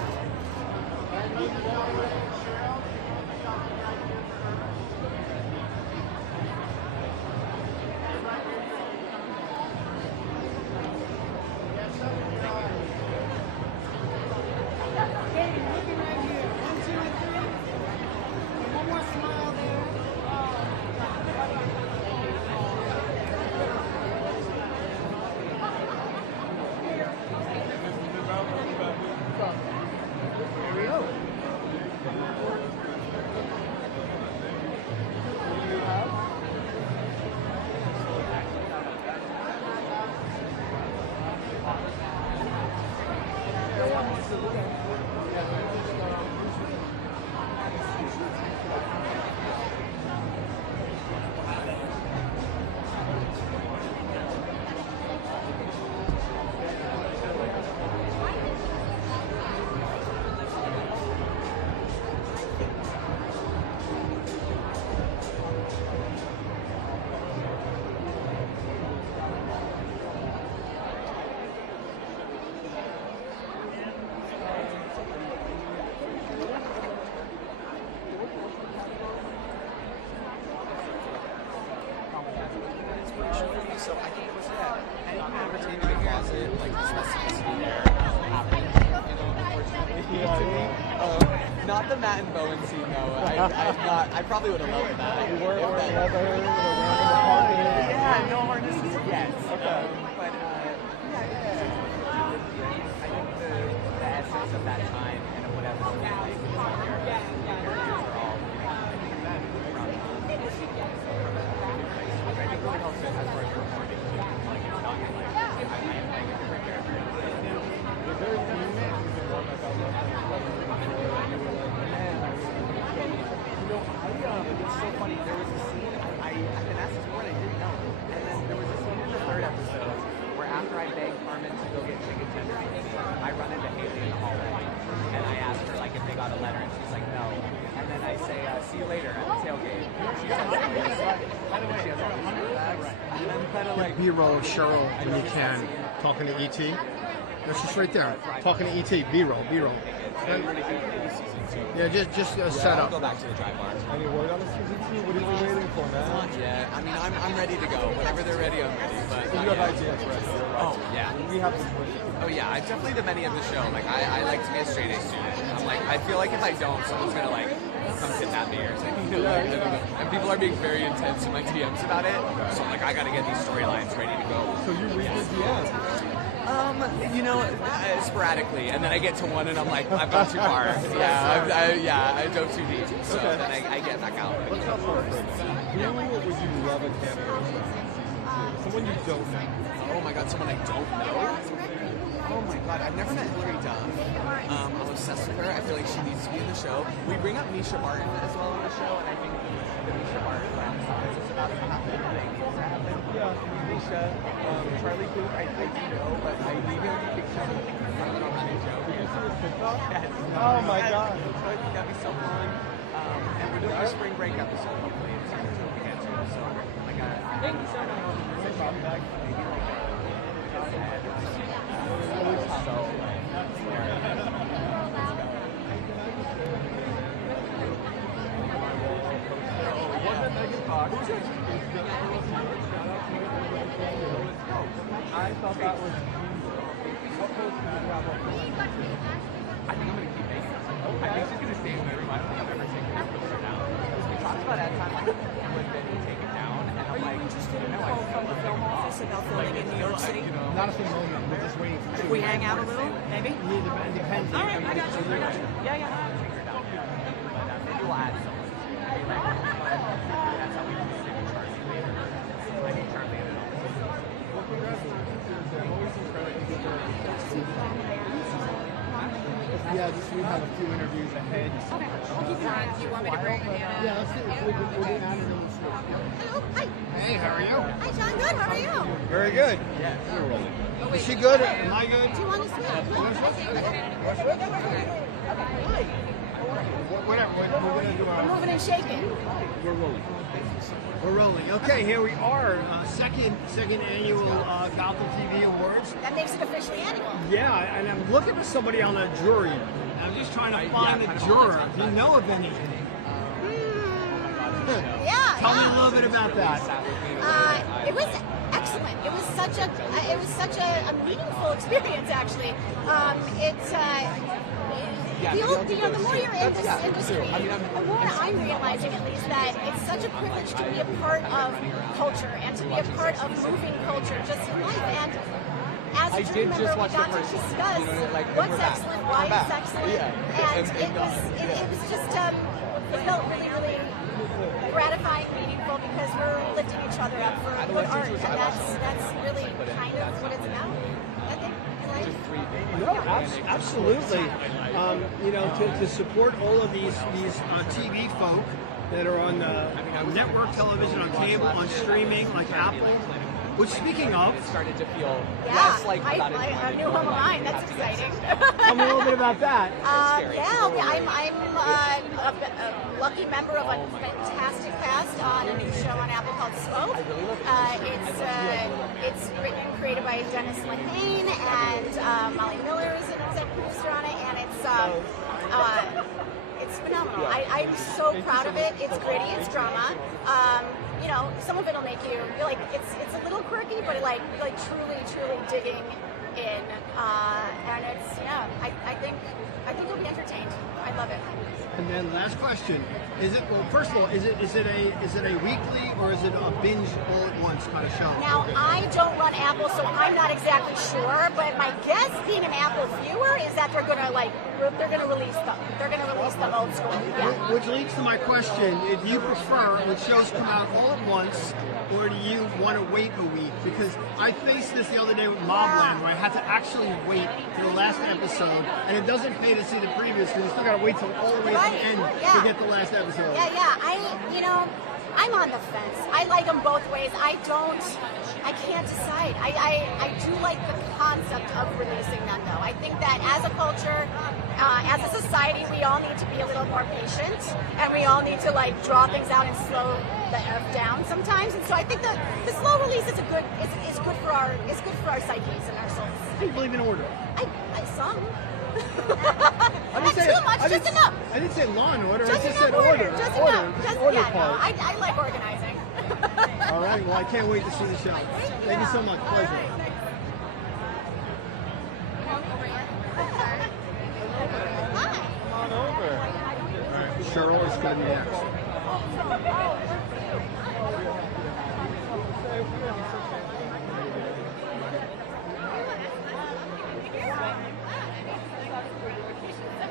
Katie, looking right here. 1, 2, and 3. And one more smile there. Here we go. So I think was that any advertising has it like specificity there happened, unfortunately. Not the Matt and Bowen scene though. I probably would have loved that. You weren't wearing leather, yeah, no harnesses yet. Okay. But I think the essence of that time and whatever was like on there, the characters are all I think really helps it as far as recording. Like it's not like I am playing a different character. They're very unique. It's so funny. There was a scene, I've been asked this before and I didn't know. And then there was a scene in the third episode where after I begged Carmen to go get chicken tenders, I run into Haley in the hallway. And I asked her like if they got a letter and she's like, no. And then I say, see you later at the tailgate. She says, by the way, she has all these little bags. And I'm kind of like... B-roll of Cheryl when you can, talking to E.T. That's just right there. Talking to E.T. B-roll, B-roll. Yeah, just set up. I'll go back to the dry bar. Any word on the season 2? What are you waiting for, man? Not yet. I mean, I'm ready to go. Whenever they're ready, I'm ready. But you have ideas ready. Oh, yeah. We have some ways. Oh, yeah. I'm definitely the many of the show. Like, I like to be a straight A student. I'm like, I feel like if I don't, someone's going to, like, come kidnap me or something. Like, and people are being very intense in my DMs about it. So I'm like, I got to get these storylines ready to go. So you read the DMs? You know, sporadically, and then I get to one and I'm like, I've gone too far. I dove too deep. So then I get back out. Let's not for it. Who would you love a cameo from season 2? Someone you don't know. Oh my god, someone I don't know? Oh my god, I've never met Hilary Duff. I'm obsessed with her. I feel like she needs to be in the show. We bring up Misha Barton as well on the show, and I think the Misha Barton is about to happen. It needs to happen. Yeah, Misha, Charlie Puth, I do know, but I need him to picture my little running joke. Yes. Oh my god. So I think that'd be so fun. And we're doing our spring break episode, hopefully, in season 2 we get to. So I got thank you so much. Maybe like I thought that was what post did you have up? I think I'm going to keep making them. I think she's going to stay in every one I've ever taken her poster down. Because we talked about at the time, like, would Benny take it down? And I'm like, interested in a call from the film office about filming in New York City? Not at the moment. We're just waiting. If we hang out a little, maybe? It depends. All right, I got you. Yeah, yeah. Maybe we'll add someone. That's how we can stick with Charlie later. I think Charlie and Yeah, we have a few interviews ahead. Okay, we'll keep an eye on. Do you want me to bring Anna? Yeah, let's do Oh, hi. Hey, how are you? Hi, John. Good. How are you? Very good. Is she good? Am I good? Do you want to see Whatever. We're going to do our... We're moving and shaking. We're rolling. We're rolling. Okay, here we are. Second annual Gotham TV Awards. That makes it officially annual. Yeah, and I'm looking for somebody on the jury. I'm just trying to find a juror. Do you know of anything? Yeah. Tell me a little bit about that. It was excellent. It was such a meaningful experience, actually. The more you're in this industry, the more I'm realizing, at least, that it's such a privilege to be a part of culture and to be a part of moving culture just in life. And as a jury member, we got to discuss what's excellent, why it's excellent, and it was just it felt really, really gratifying, meaningful, because we're lifting each other up for good art, and that's really kind of what it's about, I think. No, absolutely. To support all of these TV folk that are on network television, on cable, on streaming, like Apple. Which, speaking of, started to feel less like a new home of mine. That's exciting. Tell me a little bit about that. I'm a lucky member of a fantastic cast on a new show on Apple called Smoke. It's written and created by Dennis Lehane, and Molly Miller is an executive producer on it, and it's phenomenal. I'm so proud of it. It's gritty. It's drama. Some of it'll make you feel like it's a little quirky, but like truly digging in. And it's I think you'll be entertained. I love it. And then last question: first of all, is it a weekly or is it a binge all at once kind of show? Now I don't run Apple, so I'm not exactly sure. But my guess, being an Apple viewer, is that they're gonna release them. They're gonna release them old school. Yeah. Which leads to my question: do you prefer when shows come out all at once, or do you want to wait a week? Because I faced this the other day with Mobland, where I had to actually wait for the last episode, and it doesn't pay to see the previous because you still got to wait till all the way to the end to get the last episode. Yeah. I'm on the fence. I like them both ways. I can't decide. I do like the concept of releasing them, though. I think that as a culture, as a society, we all need to be a little more patient, and we all need to draw things out and slow the F down sometimes. And so I think the slow release is good for our psyches and our souls. Do you believe in order? I some. Not too much, just enough. I didn't say law and order. I just said order. order. Just order. enough. Order No, part. I like organizing. All right. Well, I can't wait to see the show. Thank you so much. Pleasure. Come on over. All right. Cheryl is going to be next.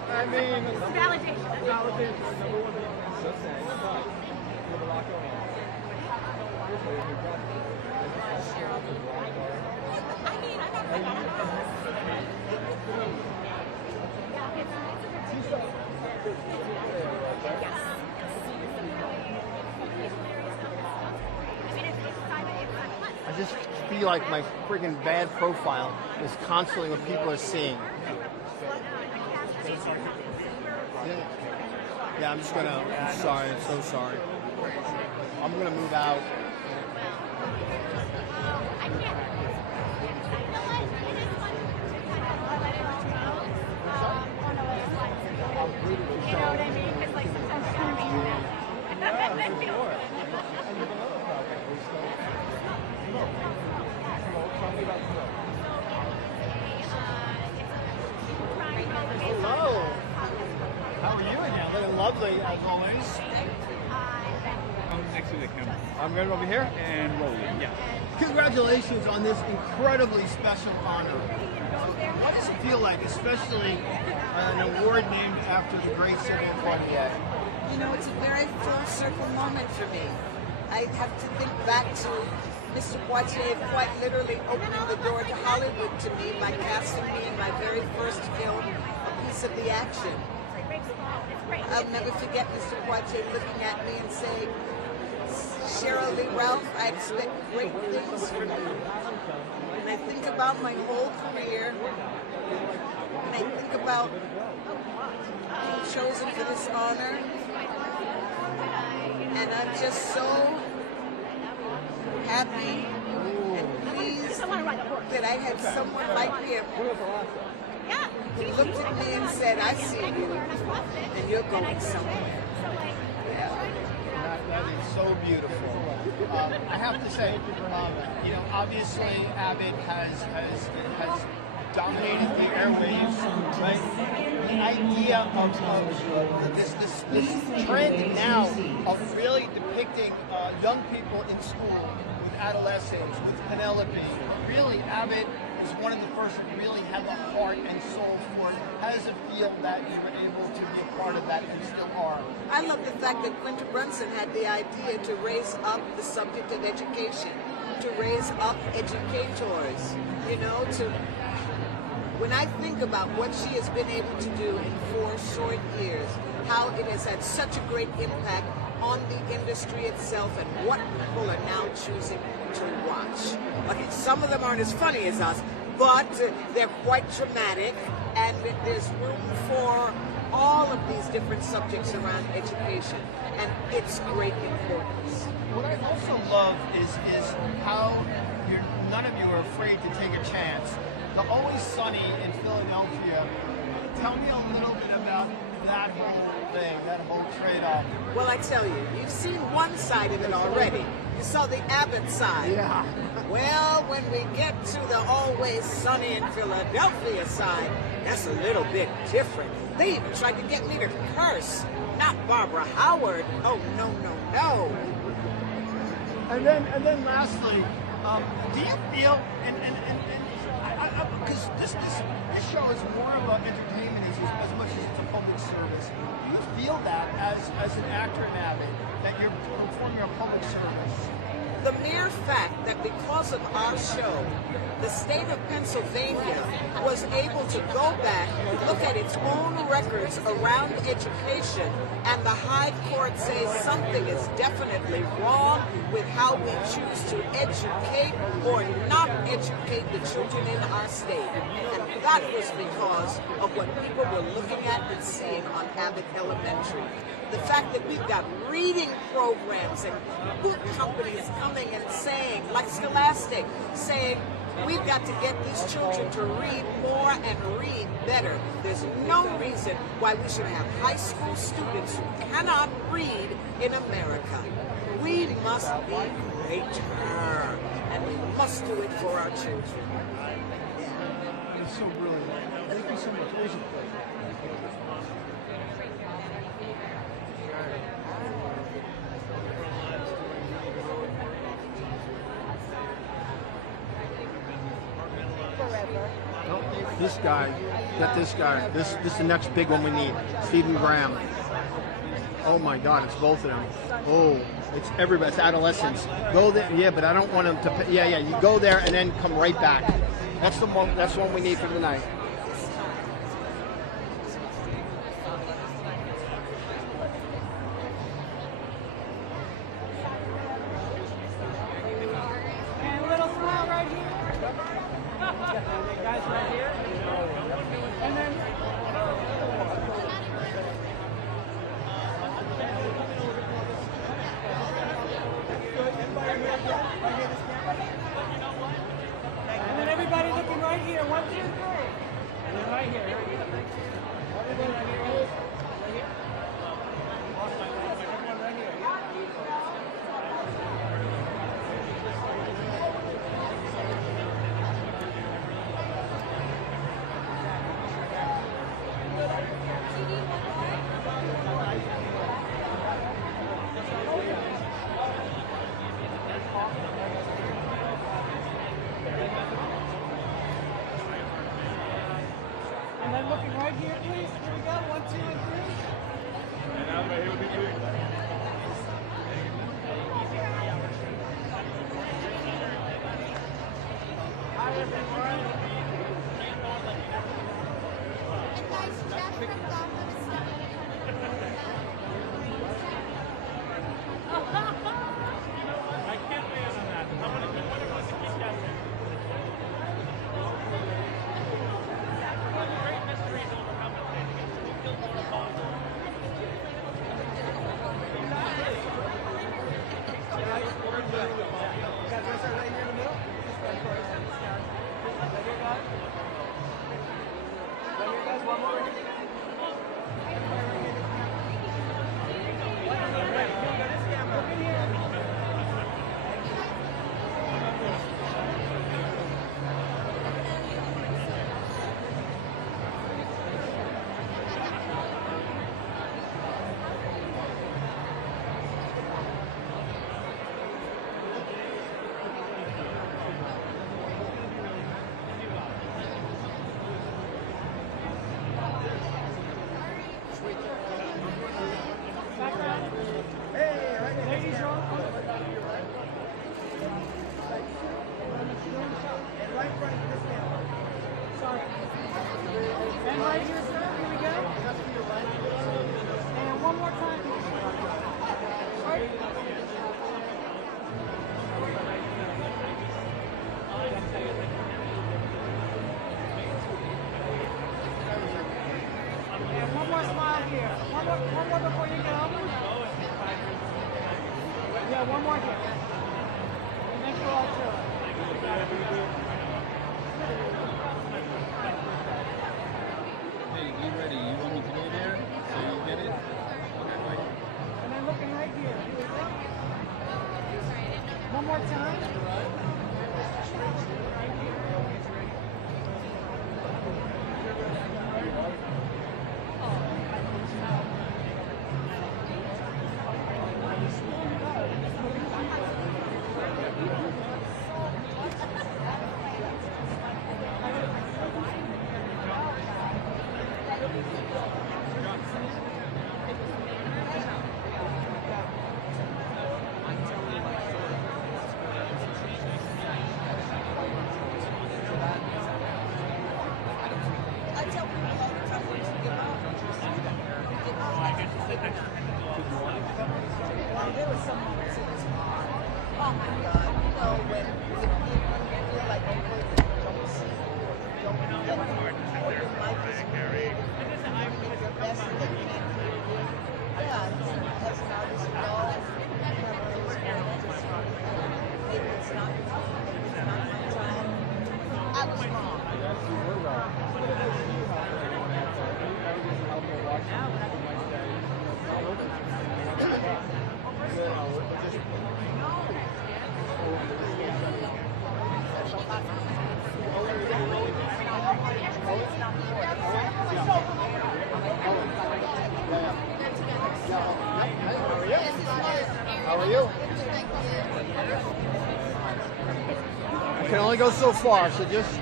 I mean, validation. Number one thing. So sad, but we have a lot going on. Cheryl. I mean, I'm not like, I just feel like my friggin' bad profile is constantly what people are seeing. Yeah, I'm just gonna, I'm sorry, I'm so sorry. I'm gonna move out. You know what I mean? Because like sometimes you gotta read that. Hello. How are you again? Looking lovely as always. I'm next to the camera. I'm right over here. And rolling, yeah. Congratulations on this incredibly special honor. What does it feel like, especially an award named after the great Sidney Poitier? You know, it's a very full circle moment for me. I have to think back to Mr. Poitier quite literally opening the door to Hollywood to me by casting me in my very first film, A Piece of the Action. I'll never forget Mr. Poitier looking at me and saying, Cheryl Lee Ralph, I expect great things from you. And I think about my whole career, and I think about being chosen for this honor, and I'm just so happy and pleased that I had someone like him who looked at me and said, I see you, and you're going somewhere. That is so beautiful. I have to say, you know, obviously Abbott has dominated the airwaves, right? The idea of this trend now of really depicting young people in school with adolescents, with Penelope. Really, Abbott is one of the first that really had the heart and soul for it. How does it feel that you were able to be a part of that and still are? I love the fact that Quinta Brunson had the idea to raise up the subject of education, to raise up educators, you know, to... When I think about what she has been able to do in 4 short years, how it has had such a great impact on the industry itself and what people are now choosing to watch. Okay, some of them aren't as funny as us, but they're quite dramatic, and there's room for all of these different subjects around education, and it's great importance. What I also love is how none of you are afraid to take a chance. The Always Sunny in Philadelphia, tell me a little bit about that whole thing, that whole trade-off. Well, I tell you, you've seen one side of it already. You saw the Abbott side. Yeah. Well, when we get to the Always Sunny in Philadelphia side, that's a little bit different. They even tried to get me to curse. Not Barbara Howard. Oh, no, no, no. And then lastly, do you feel, because this show is more about entertainment as much as it's a public service. Do you feel that as an actor in Abbott, that you're performing a public service? The mere fact that because of our show, the state of Pennsylvania was able to go back, look at its own records around education, and the High Court says something is definitely wrong with how we choose to educate or not educate the children in our state. And that was because of what people were looking at and seeing on Abbott Elementary. The fact that we've got reading programs and book companies coming and saying, like Scholastic, saying, we've got to get these children to read more and read better. There's no reason why we should have high school students who cannot read in America. We must be greater, and we must do it for our children. It's so brilliant. Thank you so much. It was a pleasure. This guy, get this guy. This is the next big one we need. Stephen Graham. Oh my God, it's both of them. Oh, it's everybody. It's adolescents. Go there. Yeah, but I don't want them to. Yeah. You go there and then come right back. That's the one. That's the one we need for tonight. And a little smile right here. Guys, right here. And then. And then everybody looking right here. 1, 2, 3. And then right here. Everybody right here. Right here. Everyone right here. And then looking right here, please. Here we go. 1, 2, and 3. And now right here would be good. Hi, everyone. I can't wait on that. I want to keep that there. One of the great mysteries overcome it. We killed one of all. And right here, sir. Here we go. And one more time. Right. And one more smile here. One more before you go. Yeah, one more here. And then we're all through it. Hey, be ready. You want me to go there? So you get it? And then looking right here. Here we go. One more time. There was some moments in this car. Oh my God! You know when you feel like you don't see or don't get or your life is good, your best that you can do. Yeah, as an artist, we all have those moments. Maybe it's not me, maybe it's not my time. I was wrong. You were wrong. But it was you how to help her watch something like that. It's not over. How are you? I can only go so far, so just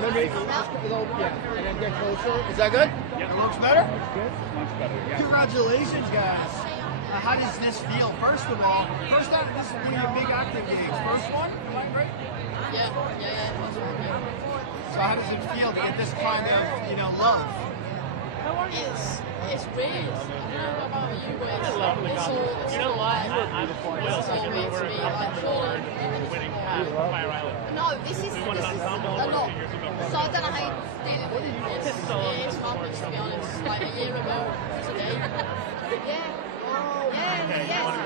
maybe and then get closer. Is that good? Yep. That looks better? Good. Much better. Yeah. Congratulations, guys. how does this feel? First of all, this is one of your big acting gigs. First one? Yeah. So how does it feel to get this kind of, love? It's weird. I don't know about you, but it's all like, it's all weird to me. Like, winning cast of Fire Island. No, this is a lot. So I don't know how you deal with it. It's happened, to be honest. Like a year ago today. Yeah.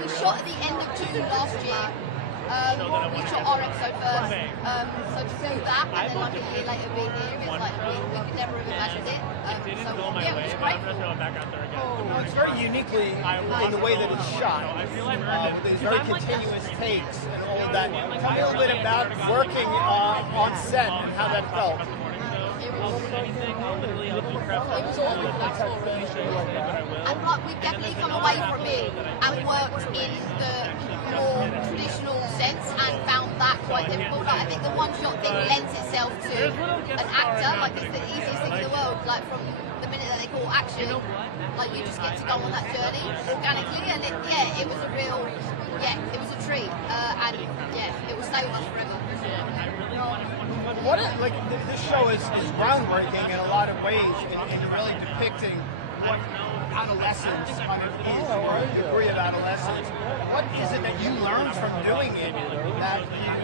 We shot at the end of June last year. We shot our episode first. So to film that and then like a year later being here, it's like we could never have imagined it. So yeah, it was great. Well, it's very uniquely in the way that it's shot. With these very continuous takes and all of that. Tell me a little bit about working on set and how that felt. And like we've definitely come away from it and worked in the more traditional sense and found that quite difficult. Like I think the one shot thing lends itself to an actor, like it's the easiest thing in the world. Like from the minute that they call action, like you just get to go on that journey organically, and it was a real, it was a treat, and it will stay with us forever. This show is groundbreaking in a lot of ways in really depicting what adolescence, kind of is, or a degree of adolescence. What is it that you learned from doing it that you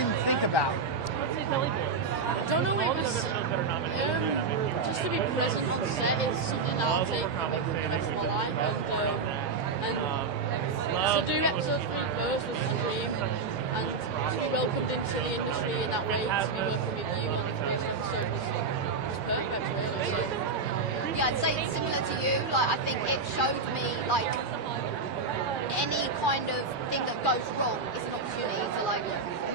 didn't think about? I don't know, it was just to be present on set is something that I'll take for the rest of my life, and to do episode 3 first was a dream, and to be welcomed into the industry in that way, to be working with you on the creation episode was perfect, really. So, yeah, I'd say it's similar to you. Like I think it showed me like any kind of thing that goes wrong is an opportunity to like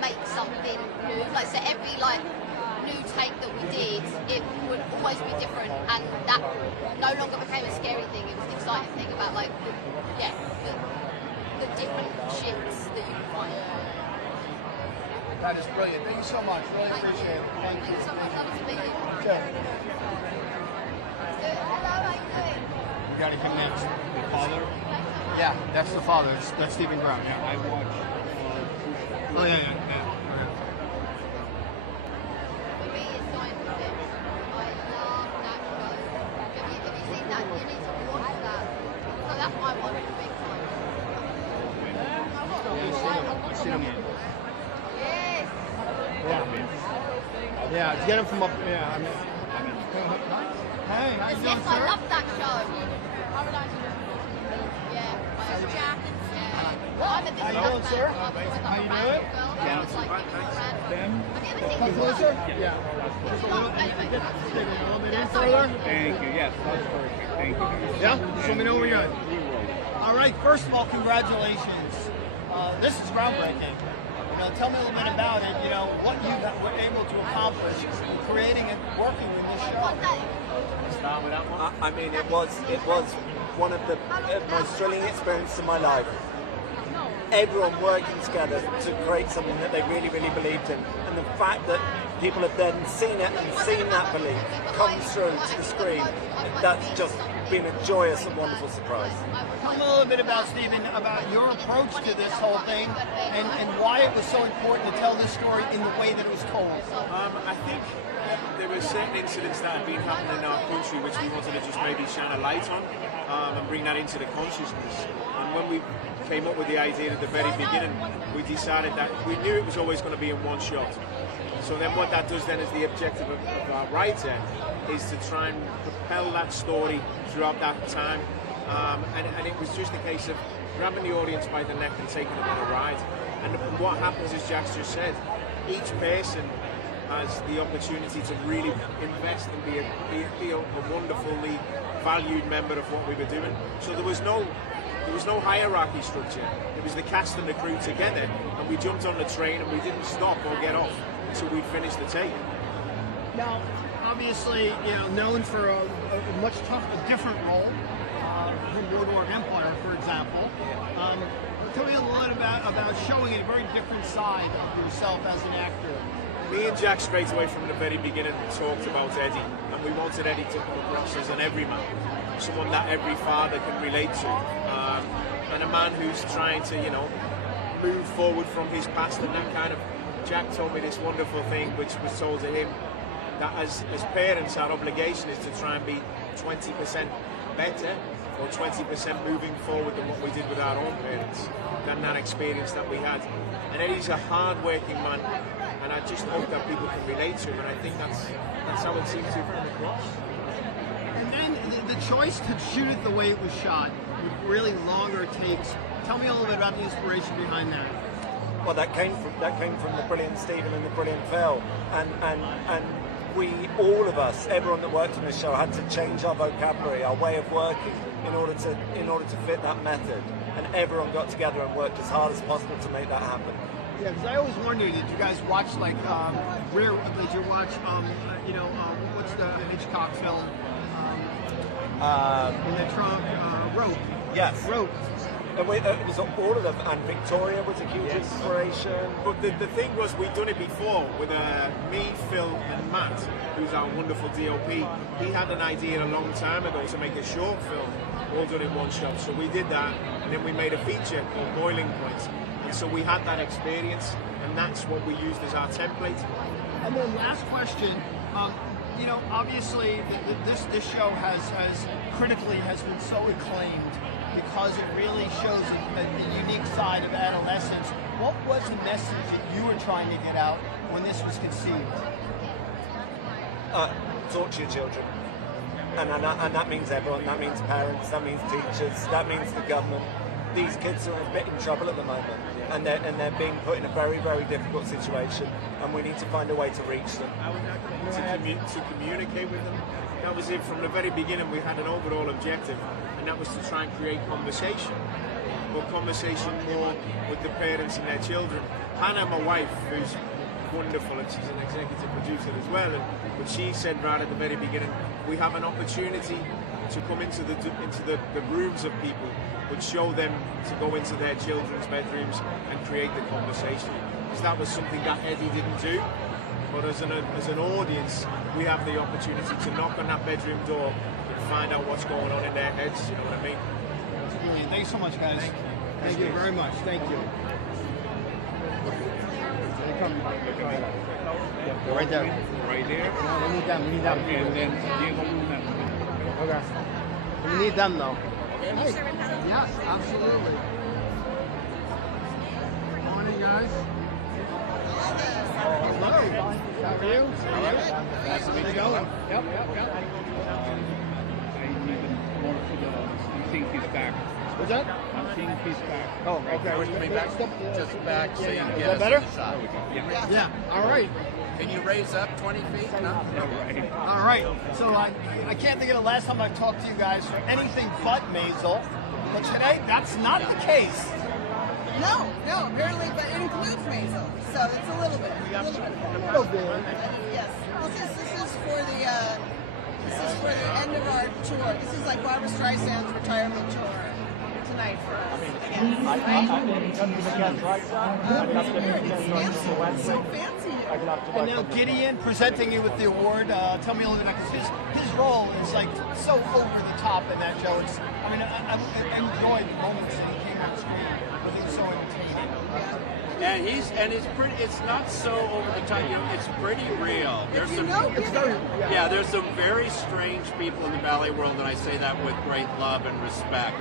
make something new. Like so every like new take that we did, it would always be different, and that no longer became a scary thing. It was an exciting thing about like the different shifts that you can find. That is brilliant. Thank you so much. Really appreciate it. Thank you so much. Lovely to meet you. Sure. Hello, how you doing? We got to connect. The father? Yeah, that's the father. That's Stephen Brown. Yeah, I watched. Oh, yeah. For me, it's Science Fiction. I love that show. Have you seen that? You need to watch that. So that's my one big time. I've seen him. Yes. Yeah, to get him from up. Yeah, I mean. Hey, how you doing, Yes, I sir? love that show. Yeah. Jack. How you doing, sir? How you doing? Yeah. Come closer? Yeah. Just a little bit in further? Thank you. Yes, that's perfect. Thank you. Yeah? Just let me know where you're at. All right, first of all, congratulations. This is groundbreaking. Tell me a little bit about it, what you were able to accomplish creating and working in this show. I mean, it was one of the most thrilling experiences of my life. Everyone working together to create something that they really, really believed in, and the fact that people have then seen it and seen that belief come through to the screen, that's just been a joyous and wonderful surprise. Tell me a little bit about, Stephen, about your approach to this whole thing and why it was so important to tell this story in the way that it was told. I think there were certain incidents that had been happening in our country which we wanted to just maybe shine a light on and bring that into the consciousness. And when we came up with the idea at the very beginning, we decided that we knew it was always going to be in one shot. So then what that does then is the objective of our writer is to try and propel that story throughout that time. And it was just a case of grabbing the audience by the neck and taking them on a ride. And what happens, as Jack's just said, each person has the opportunity to really invest and be a wonderfully valued member of what we were doing. So there was no hierarchy structure. It was the cast and the crew together, and we jumped on the train and we didn't stop or get off until we'd finished the tape. Now, obviously, known for a much different role from Boardwalk Empire, for example. Tell me a little about showing a very different side of yourself as an actor. Me and Jack straight away from the very beginning talked about Eddie, and we wanted Eddie to come across as an everyman, someone that every father can relate to. and a man who's trying to, you know, move forward from his past and that kind of. Jack told me this wonderful thing, which was told to him, that as parents, our obligation is to try and be 20% better or 20% moving forward than what we did with our own parents, than that experience that we had. And Eddie's a hard-working man, and I just hope that people can relate to him, and I think that's how it seems to come across. And then the choice to shoot it the way it was shot, with really longer takes. Tell me a little bit about the inspiration behind that. Well, that came from the brilliant Stephen and the brilliant Phil, and we, all of us, everyone that worked on this show, had to change our vocabulary, our way of working, in order to fit that method. And everyone got together and worked as hard as possible to make that happen. Yeah, because I always wondered, did you guys watch like did you watch what's the Hitchcock film? In the trunk, Rope. Yes. Rope. And it was all of them, and Victoria was a huge inspiration. But the thing was, we'd done it before with me, Phil, and Matt, who's our wonderful DOP. He had an idea a long time ago to make a short film, all done in one shot. So we did that, and then we made a feature called Boiling Point. And so we had that experience, and that's what we used as our template. And then last question. Obviously, this show has critically been so acclaimed because it really shows the unique side of adolescence. What was the message that you were trying to get out when this was conceived? Talk to your children, and that means everyone. That means parents. That means teachers. That means the government. These kids are a bit in trouble at the moment, and they're being put in a very, very difficult situation, and we need to find a way to reach them. To communicate with them. That was it from the very beginning. We had an overall objective, and that was to try and create conversation, but conversation more with the parents and their children. Hannah, my wife, who's wonderful, and she's an executive producer as well, but she said right at the very beginning, we have an opportunity to come into the rooms of people, but show them to go into their children's bedrooms and create the conversation. Because that was something that Eddie didn't do. But as an audience, we have the opportunity to knock on that bedroom door and find out what's going on in their heads, you know what I mean? That's brilliant. Thanks so much, guys. Thank you very much. Thank you. Go right there. Right there? No, we need them. We need them. And then Diego Luna. Okay. We need them, though. Hey. Yes, absolutely. Good morning, guys. Hello. How are you? Nice to meet you. Yep. I'm seeing he's back. What's that? I'm seeing he's back. Oh, okay. Wish to be back, just back so you can Is get that us better? in the shot. Yeah. All right. Can you raise up 20 feet? No? All right. So I can't think of the last time I've talked to you guys for anything but Maisel. But today, that's not the case. No, apparently, but it includes Maisel, so it's a little bit. A little bit. Yes. Well, this is for the end of our tour. This is like Barbra Streisand's retirement tour tonight for us. So fancy. And now Gideon presenting you with the award. Tell me a little bit about his role is like so over the top in that show. I enjoyed the moments that he came on screen. I think it's so entertaining. And it's pretty. It's not so over the top. It's pretty real. There's some. There's some very strange people in the ballet world, and I say that with great love and respect.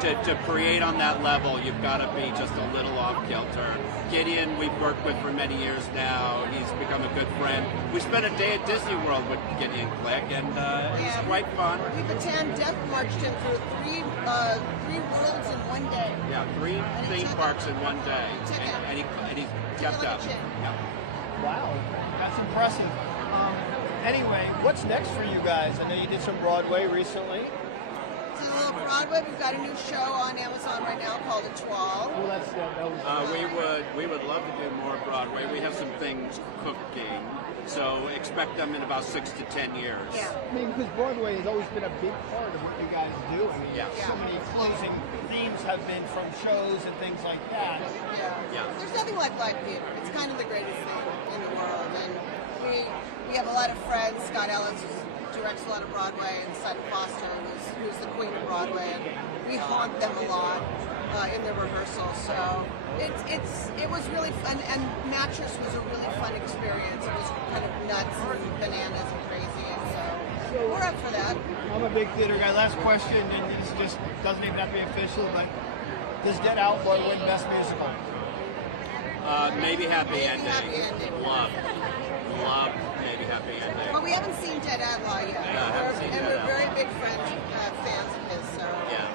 To create on that level, you've got to be just a little off kilter. Gideon, we've worked with for many years now. He's become a good friend. We spent a day at Disney World with Gideon Click, and it's quite fun. We Death marched him through three worlds in one day. Yeah, 3 theme parks in one day, and he kept up. Yeah. Wow, that's impressive. Anyway, what's next for you guys? I know you did some Broadway recently. So a little Broadway. We've got a new show on Amazon right now called Etoile. Well, we would love to do more Broadway. We have some things cooking, so expect them in about 6 to 10 years. Yeah. I mean, because Broadway has always been a big part of what you guys do. I mean, so many closing themes have been from shows and things like that. Yeah. There's nothing like live theater. It's kind of the greatest thing in the world, and we have a lot of friends. Scott Ellis, who's directs a lot of Broadway, and Sutton Foster, who's the queen of Broadway, and we haunt them a lot in the rehearsal. So it was really fun, and Mattress was a really fun experience. It was kind of nuts and bananas and crazy, and so we're up for that. I'm a big theater guy. Last question, and this just doesn't even have to be official, but does Get Out win Best Musical? Maybe Happy Ending. Love Maybe Happy Ending. Well, we haven't seen Dead Outlaw yet, and we're very big fans of his. So yeah.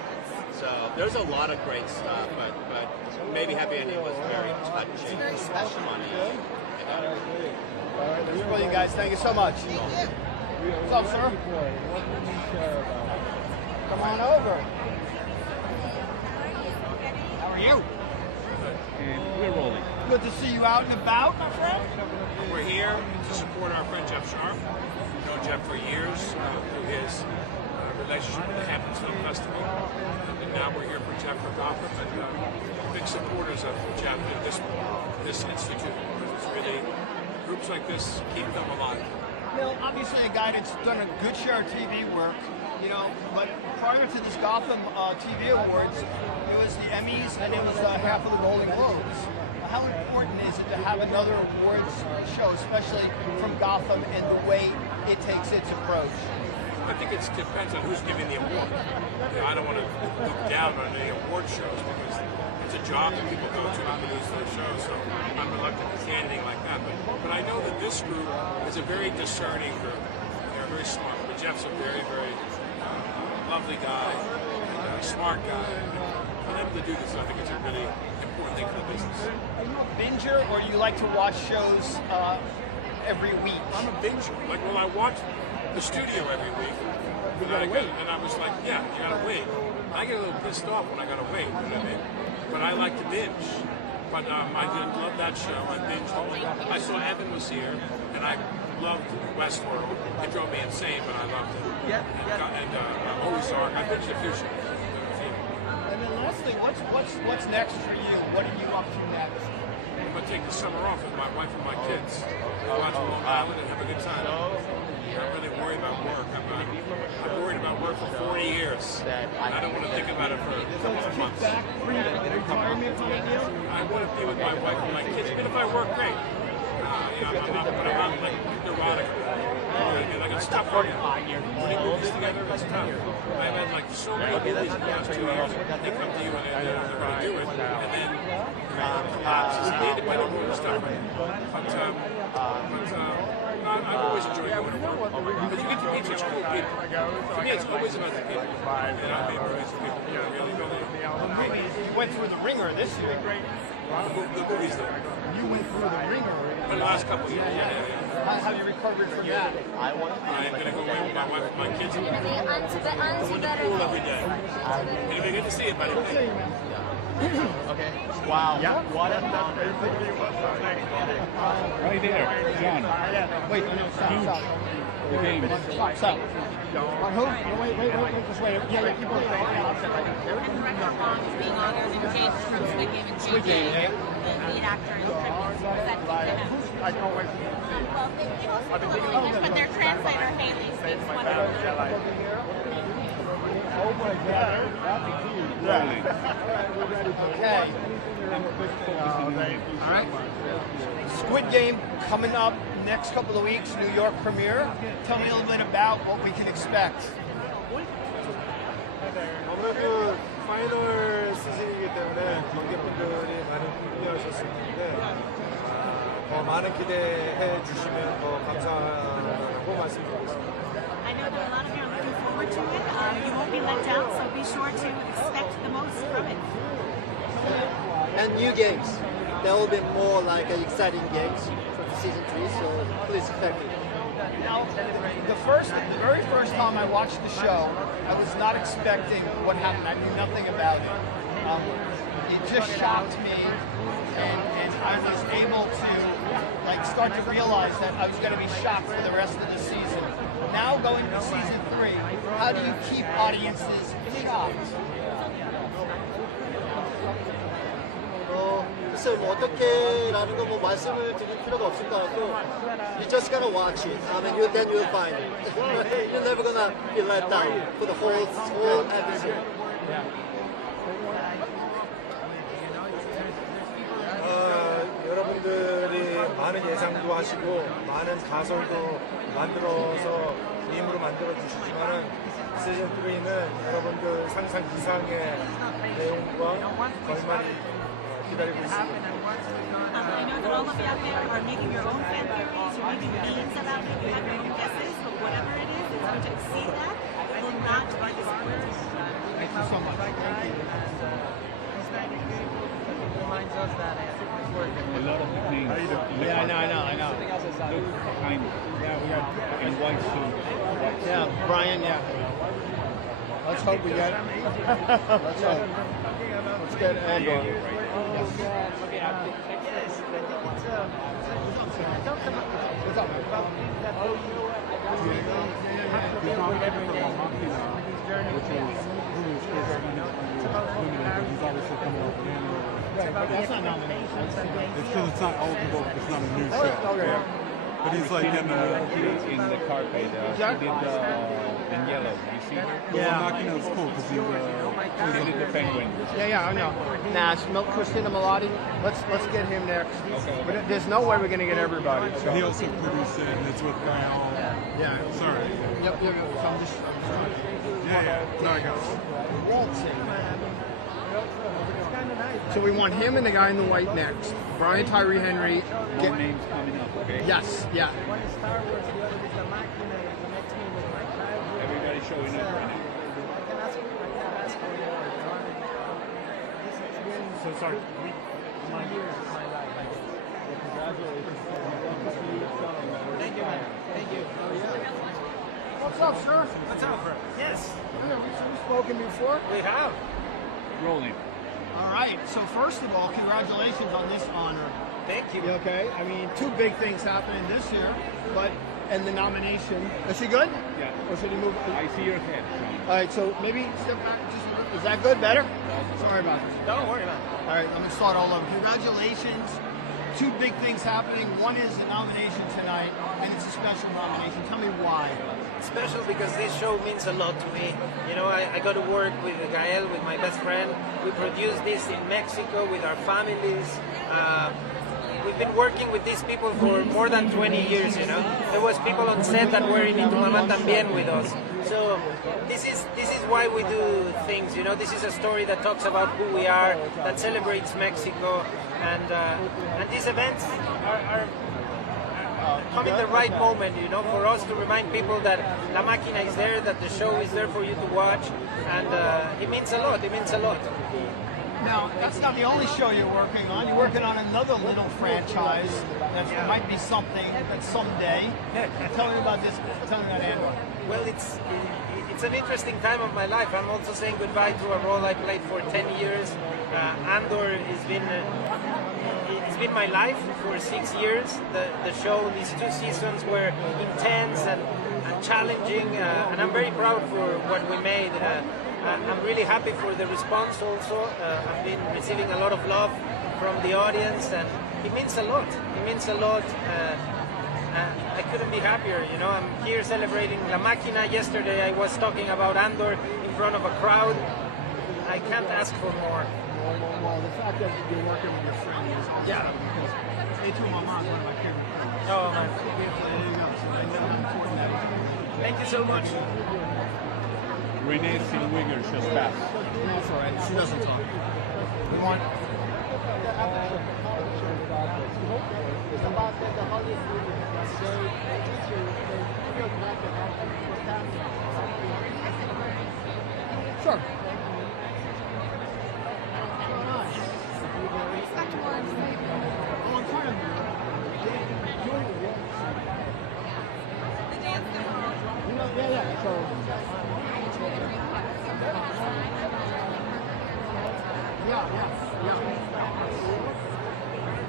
So there's a lot of great stuff, but Maybe Happy Ending was very touching. It's very special. Funny. That's brilliant, guys. Thank you so much. Thank you. What's up, sir? Come on over. How are you? And we're rolling. Good to see you out and about, my friend. We're here to support our friend Jeff Sharp. We've known Jeff for years through his relationship with the Hamptons Film Festival. And now we're here for Jeff for Gotham, and big supporters of Jeff in this institute. It's really, groups like this keep them alive. Well, obviously a guy that's done a good share of TV work, you know, but prior to this Gotham TV Awards, it was the Emmys and it was half of the Golden Globes. How important is it to have another awards show, especially from Gotham and the way it takes its approach? I think it depends on who's giving the award. You know, I don't want to look down on any award shows because it's a job that people go to and produce those shows, so I'm reluctant to say anything like that. But I know that this group is a very discerning group. They're very smart. But Jeff's a very, very lovely guy, and a smart guy. And for them to do this, I think it's a really important thing for the business. Are you a binger or do you like to watch shows every week? I'm a binger. Like, well, I watch the studio every week. You gotta wait. And I was like, yeah, you gotta wait. I get a little pissed off when I gotta wait, you know what I mean? But I like to binge. But I did love that show. I binged all of it. I saw Evan was here, and I loved Westworld. It drove me insane, but I loved it. Yeah. And Ozark. I binged a few shows. And then last thing, what's next for you? What are you up to next? I'm gonna take the summer off with my wife and my kids. Go out to Long Island and have a good time. I'm not really worried about work. I'm worried about work for 40 years. And I don't want to think about it for a couple of months. Retirement kind of deal? I want to be with my wife and my kids. Even if I work great. I'm not like neurotic. I got stuff working. Putting movies together, it's tough. I've had like so many movies in the last 2 years. They come to you and they're going to do it. And then it's the independent movie stuff. I've always enjoyed going to work. But you get to meet such cool people. For me, it's always about the people. And I meet movies with people who really, really. You went through the ringer this year. The movies there. You went through the ringer. In the last couple of years, yeah. How have you recovered from that? I'm going to go away with my wife and my kids. I'm going to the pool every day. Anyway, good to see you, buddy. Okay. Wow. Yeah. What a right there, John. Wait, stop. The game. Stop. On who? Wait, just wait. Yeah, keep going. And record long is being honored and James from Squid Game and Squid Game, yeah. the lead actor and tributes presented to him. I can't wait. Well, they also do English, but their translator Haley speaks one Oh my God. Okay. All right. Squid Game coming up next couple of weeks, New York premiere. Tell me a little bit about what we can expect. 아무래도 파이널 시즌이기 때문에 관객분들이 많이 기대해 주셨는데 더 많은 기대해 주시면 더 감사하다고 말씀드리겠습니다. I know that a lot of you are looking forward to it. You won't be let down, so be sure to expect the most from it. And new games. There will be more like exciting games for season 3, so please expect it. Now, the very first time I watched the show, I was not expecting what happened. I knew nothing about it. It just shocked me, and I was able to start to realize that I was going to be shocked for the rest of the season. Now going to season 3, how do you keep audiences shocked? 모르겠어요. 뭐 어떻게라는 거 뭐 말씀을 드릴 필요가 없을 것 같고, you just gotta watch it. I mean, then you'll find it. You're never gonna be let down for the whole episode. 여러분들이 많은 예상도 하시고 많은 가설도 만들어서 밈으로 만들어 주시지만은 시즌 3는 여러분들 상상 이상의 내용과 결말이 기다리고 있습니다. I know that all of you out there are making your own fan theories, you're making memes about it, you have your own guesses, but whatever it is, it's going to exceed that. It will not be disappointing. Thank you so much. Thank you. Reminds us that it's working. A lot of nicknames. How you doing? Yeah, I know. Look, kind. Yeah, we are in white suit. Yeah, Brian, yeah. Let's hope we get let's hope. Let's get Andor. That's not nominated. It's because it's not eligible. It's not a new show. Okay. But he's like in the carpet. She did in yellow. You see her? Yeah. Machina is cool because She did the penguin. Yeah, I know. Nash, Christina Milotti. Let's get him next. Okay. But there's no way we're gonna get everybody. So. He also produced it, and it's with Kyle. Yeah. Sorry. Yep. So I'm just Yeah. No, I got it. So we want him and the guy in the white next. Brian Tyree Henry. More names coming up, okay? Yes, yeah. Everybody showing up right now. So sorry. Thank you, man. Thank you. What's up, sir? What's up, bro? Yes. We've spoken before. We have. Rolling. All right. So first of all, congratulations on this honor. Thank you. Okay. I mean, two big things happening this year, and the nomination. Is she good? Yeah. Or should he move? I see your head. All right. So maybe step back. Is that good? Better? Sorry about this. Don't worry about it. All right. I'm gonna start all over. Congratulations. Two big things happening. One is the nomination tonight, and it's a special nomination. Tell me why. Special because this show means a lot to me. You know, I got to work with Gael, with my best friend. We produced this in Mexico with our families. We've been working with these people for more than 20 years, you know. There was people on set that were in Tu Mamá También with us. So this is why we do things, you know. This is a story that talks about who we are, that celebrates Mexico, and these events are come in the right moment, you know, for us to remind people that La Máquina is there, that the show is there for you to watch, and it means a lot. It means a lot. Now, that's not the only show you're working on. You're working on another little franchise that might be something that someday. Tell me about this. Tell me about Andor. Well, it's an interesting time of my life. I'm also saying goodbye to a role I played for 10 years. Andor has been it's been my life for 6 years. The show, these 2 seasons were intense and challenging, and I'm very proud for what we made. I'm really happy for the response also. I've been receiving a lot of love from the audience, and it means a lot. It means a lot. I couldn't be happier, you know. I'm here celebrating La Máquina. Yesterday I was talking about Andor in front of a crowd. I can't ask for more. Well, the fact that you're working with your friend is awesome. Yeah. Because Tu Mamá is one of my favorite films. Oh, man. There you go. So I know how important that is. Thank you so much. Renée Zellweger just passed. That's all right. She doesn't talk. We want. Sure. Yeah.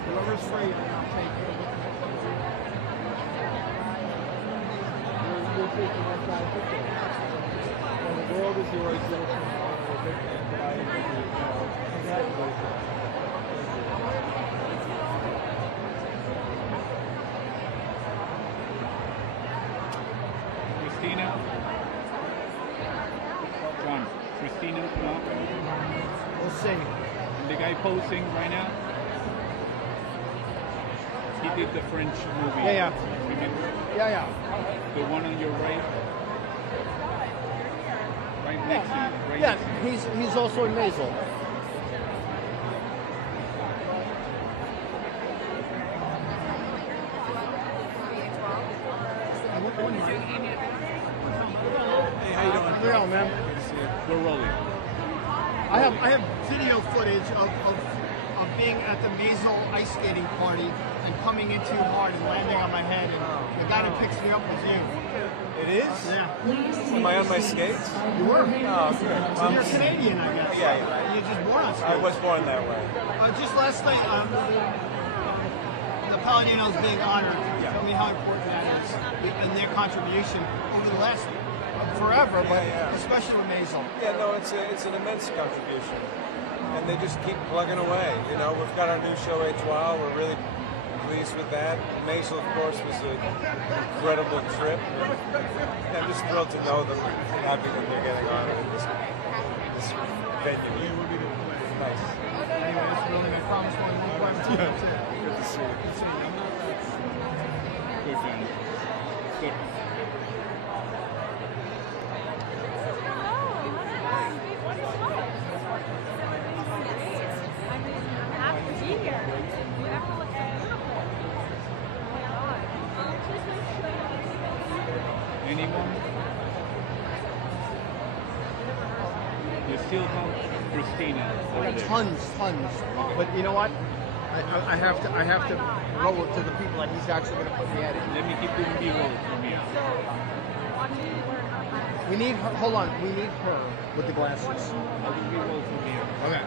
Whoever's free, I'll take it. You're taking that side picture. Well, the world is yours. You're a big fan. Congratulations. Christina? John, Christina? No? We'll see. The guy posing right now? He did the French movie. Yeah. Remember? Yeah. The one on your right? Right next to you. Right Yeah, next to you. he's also in Maisel. Hey, how you doing? Yeah, man. We're rolling. I have video footage of being at the Maisel ice skating party and coming in too hard and landing on my head, and the guy that picks me up was you. It is? Yeah. Am I on my skates? You were. Oh, good. So you're Canadian, I guess. Yeah. You're just born on skates. I was born that way. Just last night, the Paladinos being honored. Tell me how important that is and their contribution over the last forever, but especially with Maisel. Yeah, no, it's an immense contribution, and they just keep plugging away. You know, we've got our new show Étoile. We're really pleased with that. Maisel, of course, was an incredible trip. And I'm just thrilled to know them and happy that they're getting honored in this venue. Nice. Anyway, this really, I promise one more question. Good to see you. Good, John. Good. Anyone? You still have Christina over there. Tons. But you know what? I have to roll it to the people that he's actually going to put me at it. Let me keep doing B-roll from here. We need her. Hold on. We need her with the glasses. I'll do B-roll from here. Okay.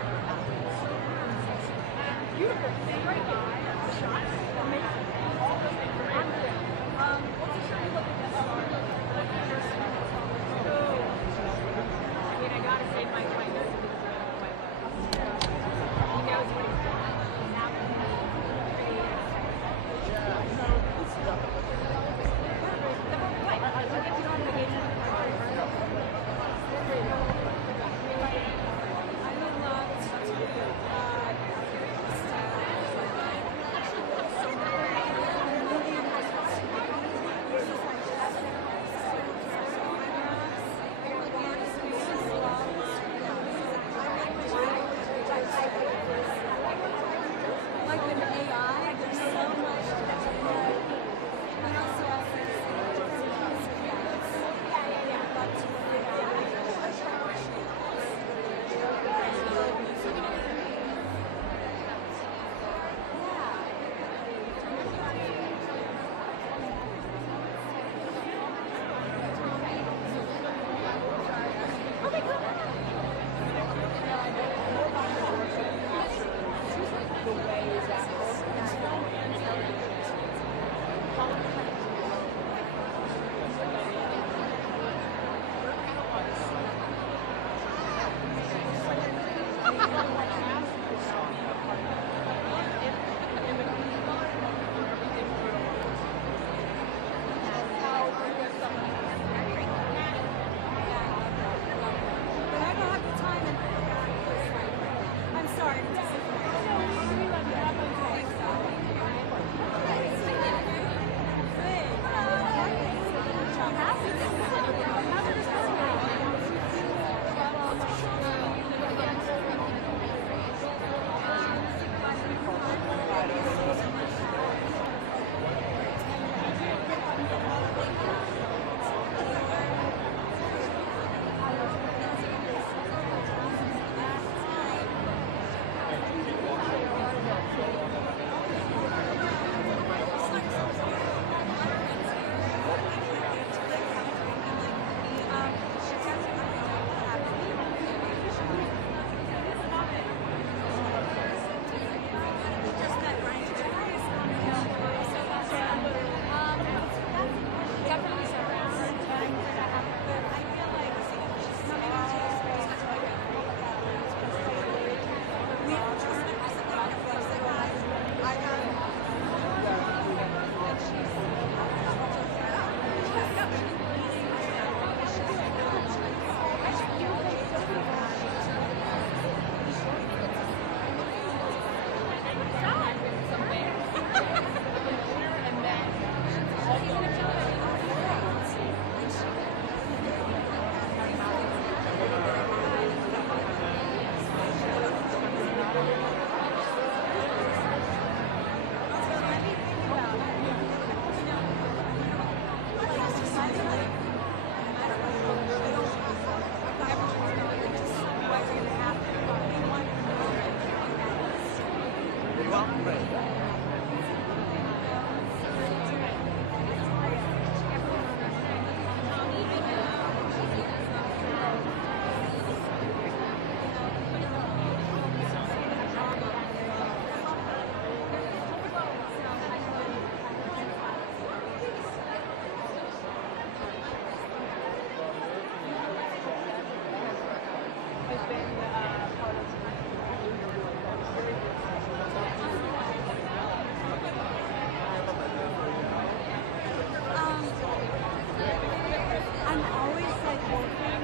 I'm always like working and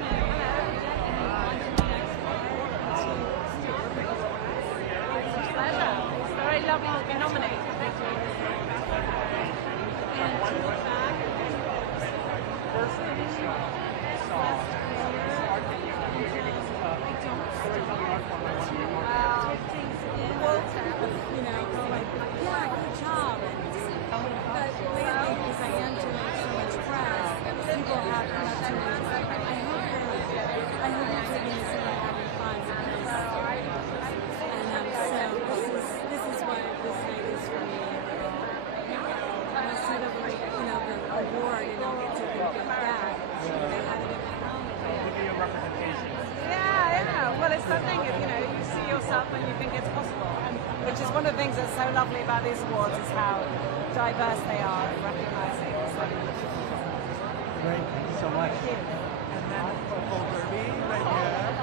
wanting the next It's a pleasure. It's very lovely to be nominated. Thank you. And to look back, first thing last year, take things in, you know, go like, yeah, good job. But lately, because I am doing so much press, people have come up to me and said, I hope you're taking this and having fun. And so this is what this night is for me. Instead of like, you know, the award and I'll get to give back, they have it in my home. Yeah. Well, it's something, you know, you see yourself and you think it's possible. And which is one of the things that's so lovely about these awards is how diverse they are and recognizing. So. Great, thank you so much. Thank you. And then football derby right here.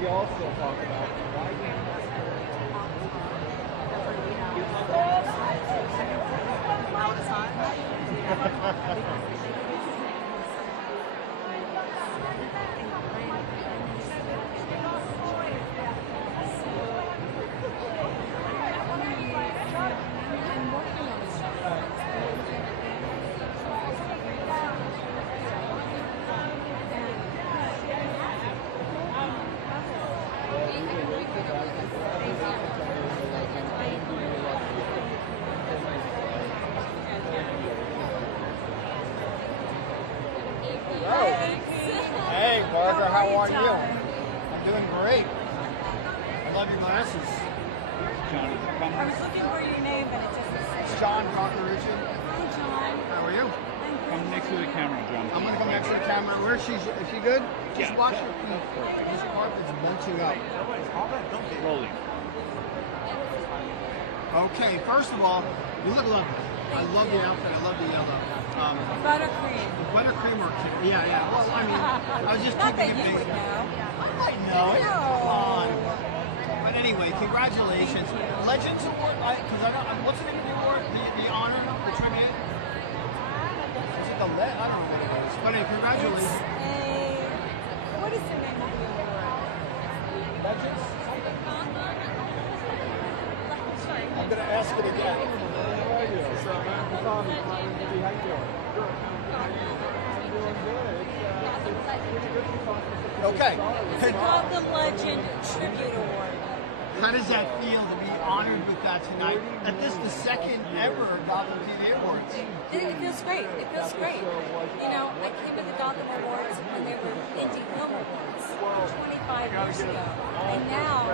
We also talk about writing. Hey, Barbara, how are you? I'm doing great. I love your glasses. I was looking for your name and it just It's John Cockerigian. Hi, John. How are you? Come next to the camera, John. I'm going to come next to the camera. Where is she good? Just Yeah. watch her feet. This carpet's bunching up. Rolling. Okay, first of all, you look lovely. I love the outfit. I love the yellow. Buttercream. Buttercream or yeah. Well, I mean, I was just Not keeping that it you would basic. know. I know. Come on. But anyway, congratulations. Legends Award, what's the name of the award? The honor, the tribute? Is it the I don't know what it is. But anyway, congratulations. What is the name of the award? Legends? I'm going to ask it again. Okay. It's called the Legend Tribute Award. How does that feel to be honored with that tonight? And this is the second ever Gotham TV Awards. It feels great. It feels great. You know, I came to the Gotham Awards when they were Indie Film Awards 25 years ago. And now,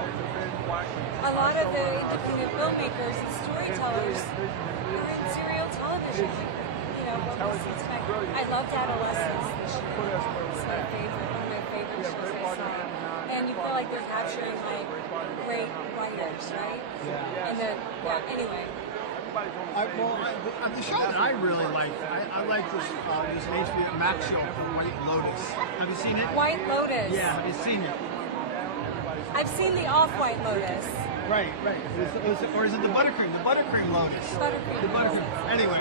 a lot of the independent filmmakers and storytellers are in serial television. You know, what was expected. I loved Adolescence this year. It's my favorite, one of my favorite shows I saw. And you feel like they're capturing like great writers, right? And then, anyway. The show that I really like, I like this HBO Max show from White Lotus. Have you seen it? White Lotus. Yeah, have you seen it? I've seen the Off-White Lotus. Right. Or is it the Buttercream? The Buttercream Lotus. Buttercream. The Buttercream. Anyway,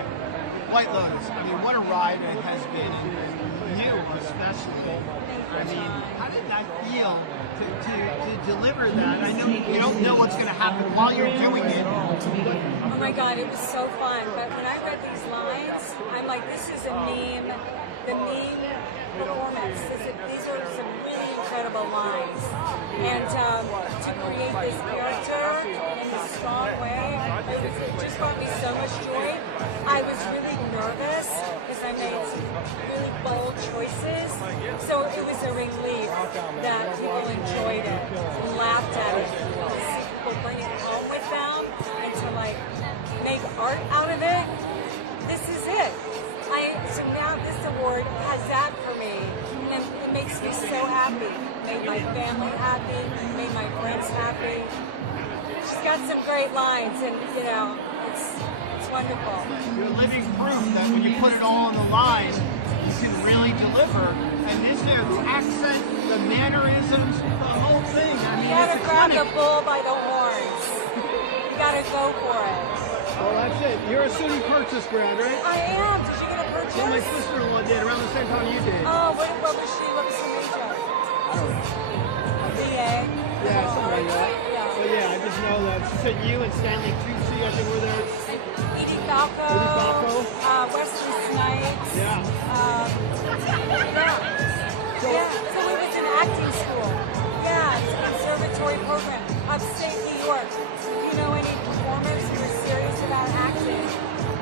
White Lotus. I mean, what a ride it has been, and you especially. I mean, how did that feel to deliver that? I know you don't know what's going to happen while you're doing it. Oh my God, it was so fun. But when I read these lines, I'm like, this is a meme. The meme performance. These are some really incredible lines. And to create this character in this strong way, it just brought me so much joy. I was really nervous because I made some really bold choices. So it was a relief that people enjoyed it, laughed at it. See people bring it home with them and to like make art out of it. This is it. So now this award has that for me, and it makes me so happy. Made my family happy, made my friends happy. She's got some great lines, and you know, it's wonderful. You're living proof that when you put it all on the line, you can really deliver. And this there, the accent, the mannerisms, the whole thing. I mean, You gotta it's a grab clinic. the bull by the horns. You gotta go for it. Well, that's it. You're a SUNY Purchase grad, right? I am. Did you get a purchase? Well, my sister-in-law did around the same time you did. Oh, what was she? What was her major? I don't know. BA. Yeah, something like that. Yeah. But yeah, I just know that she said you and Stanley Tucci, I think, were there. Edie Falco. Edie Falco. Wesley Snipes. Yeah. So we was in acting school. Yeah, it's a conservatory program. Upstate New York. If you know any performers who are serious about acting,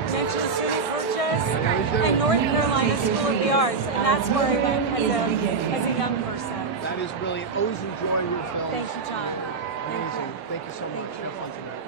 mention SUNY Purchase and North Carolina School of the Arts. And that's where I went as a young person. That is brilliant. Always enjoying your films. Thank you, John. Amazing. Thank you so much. Have fun tonight.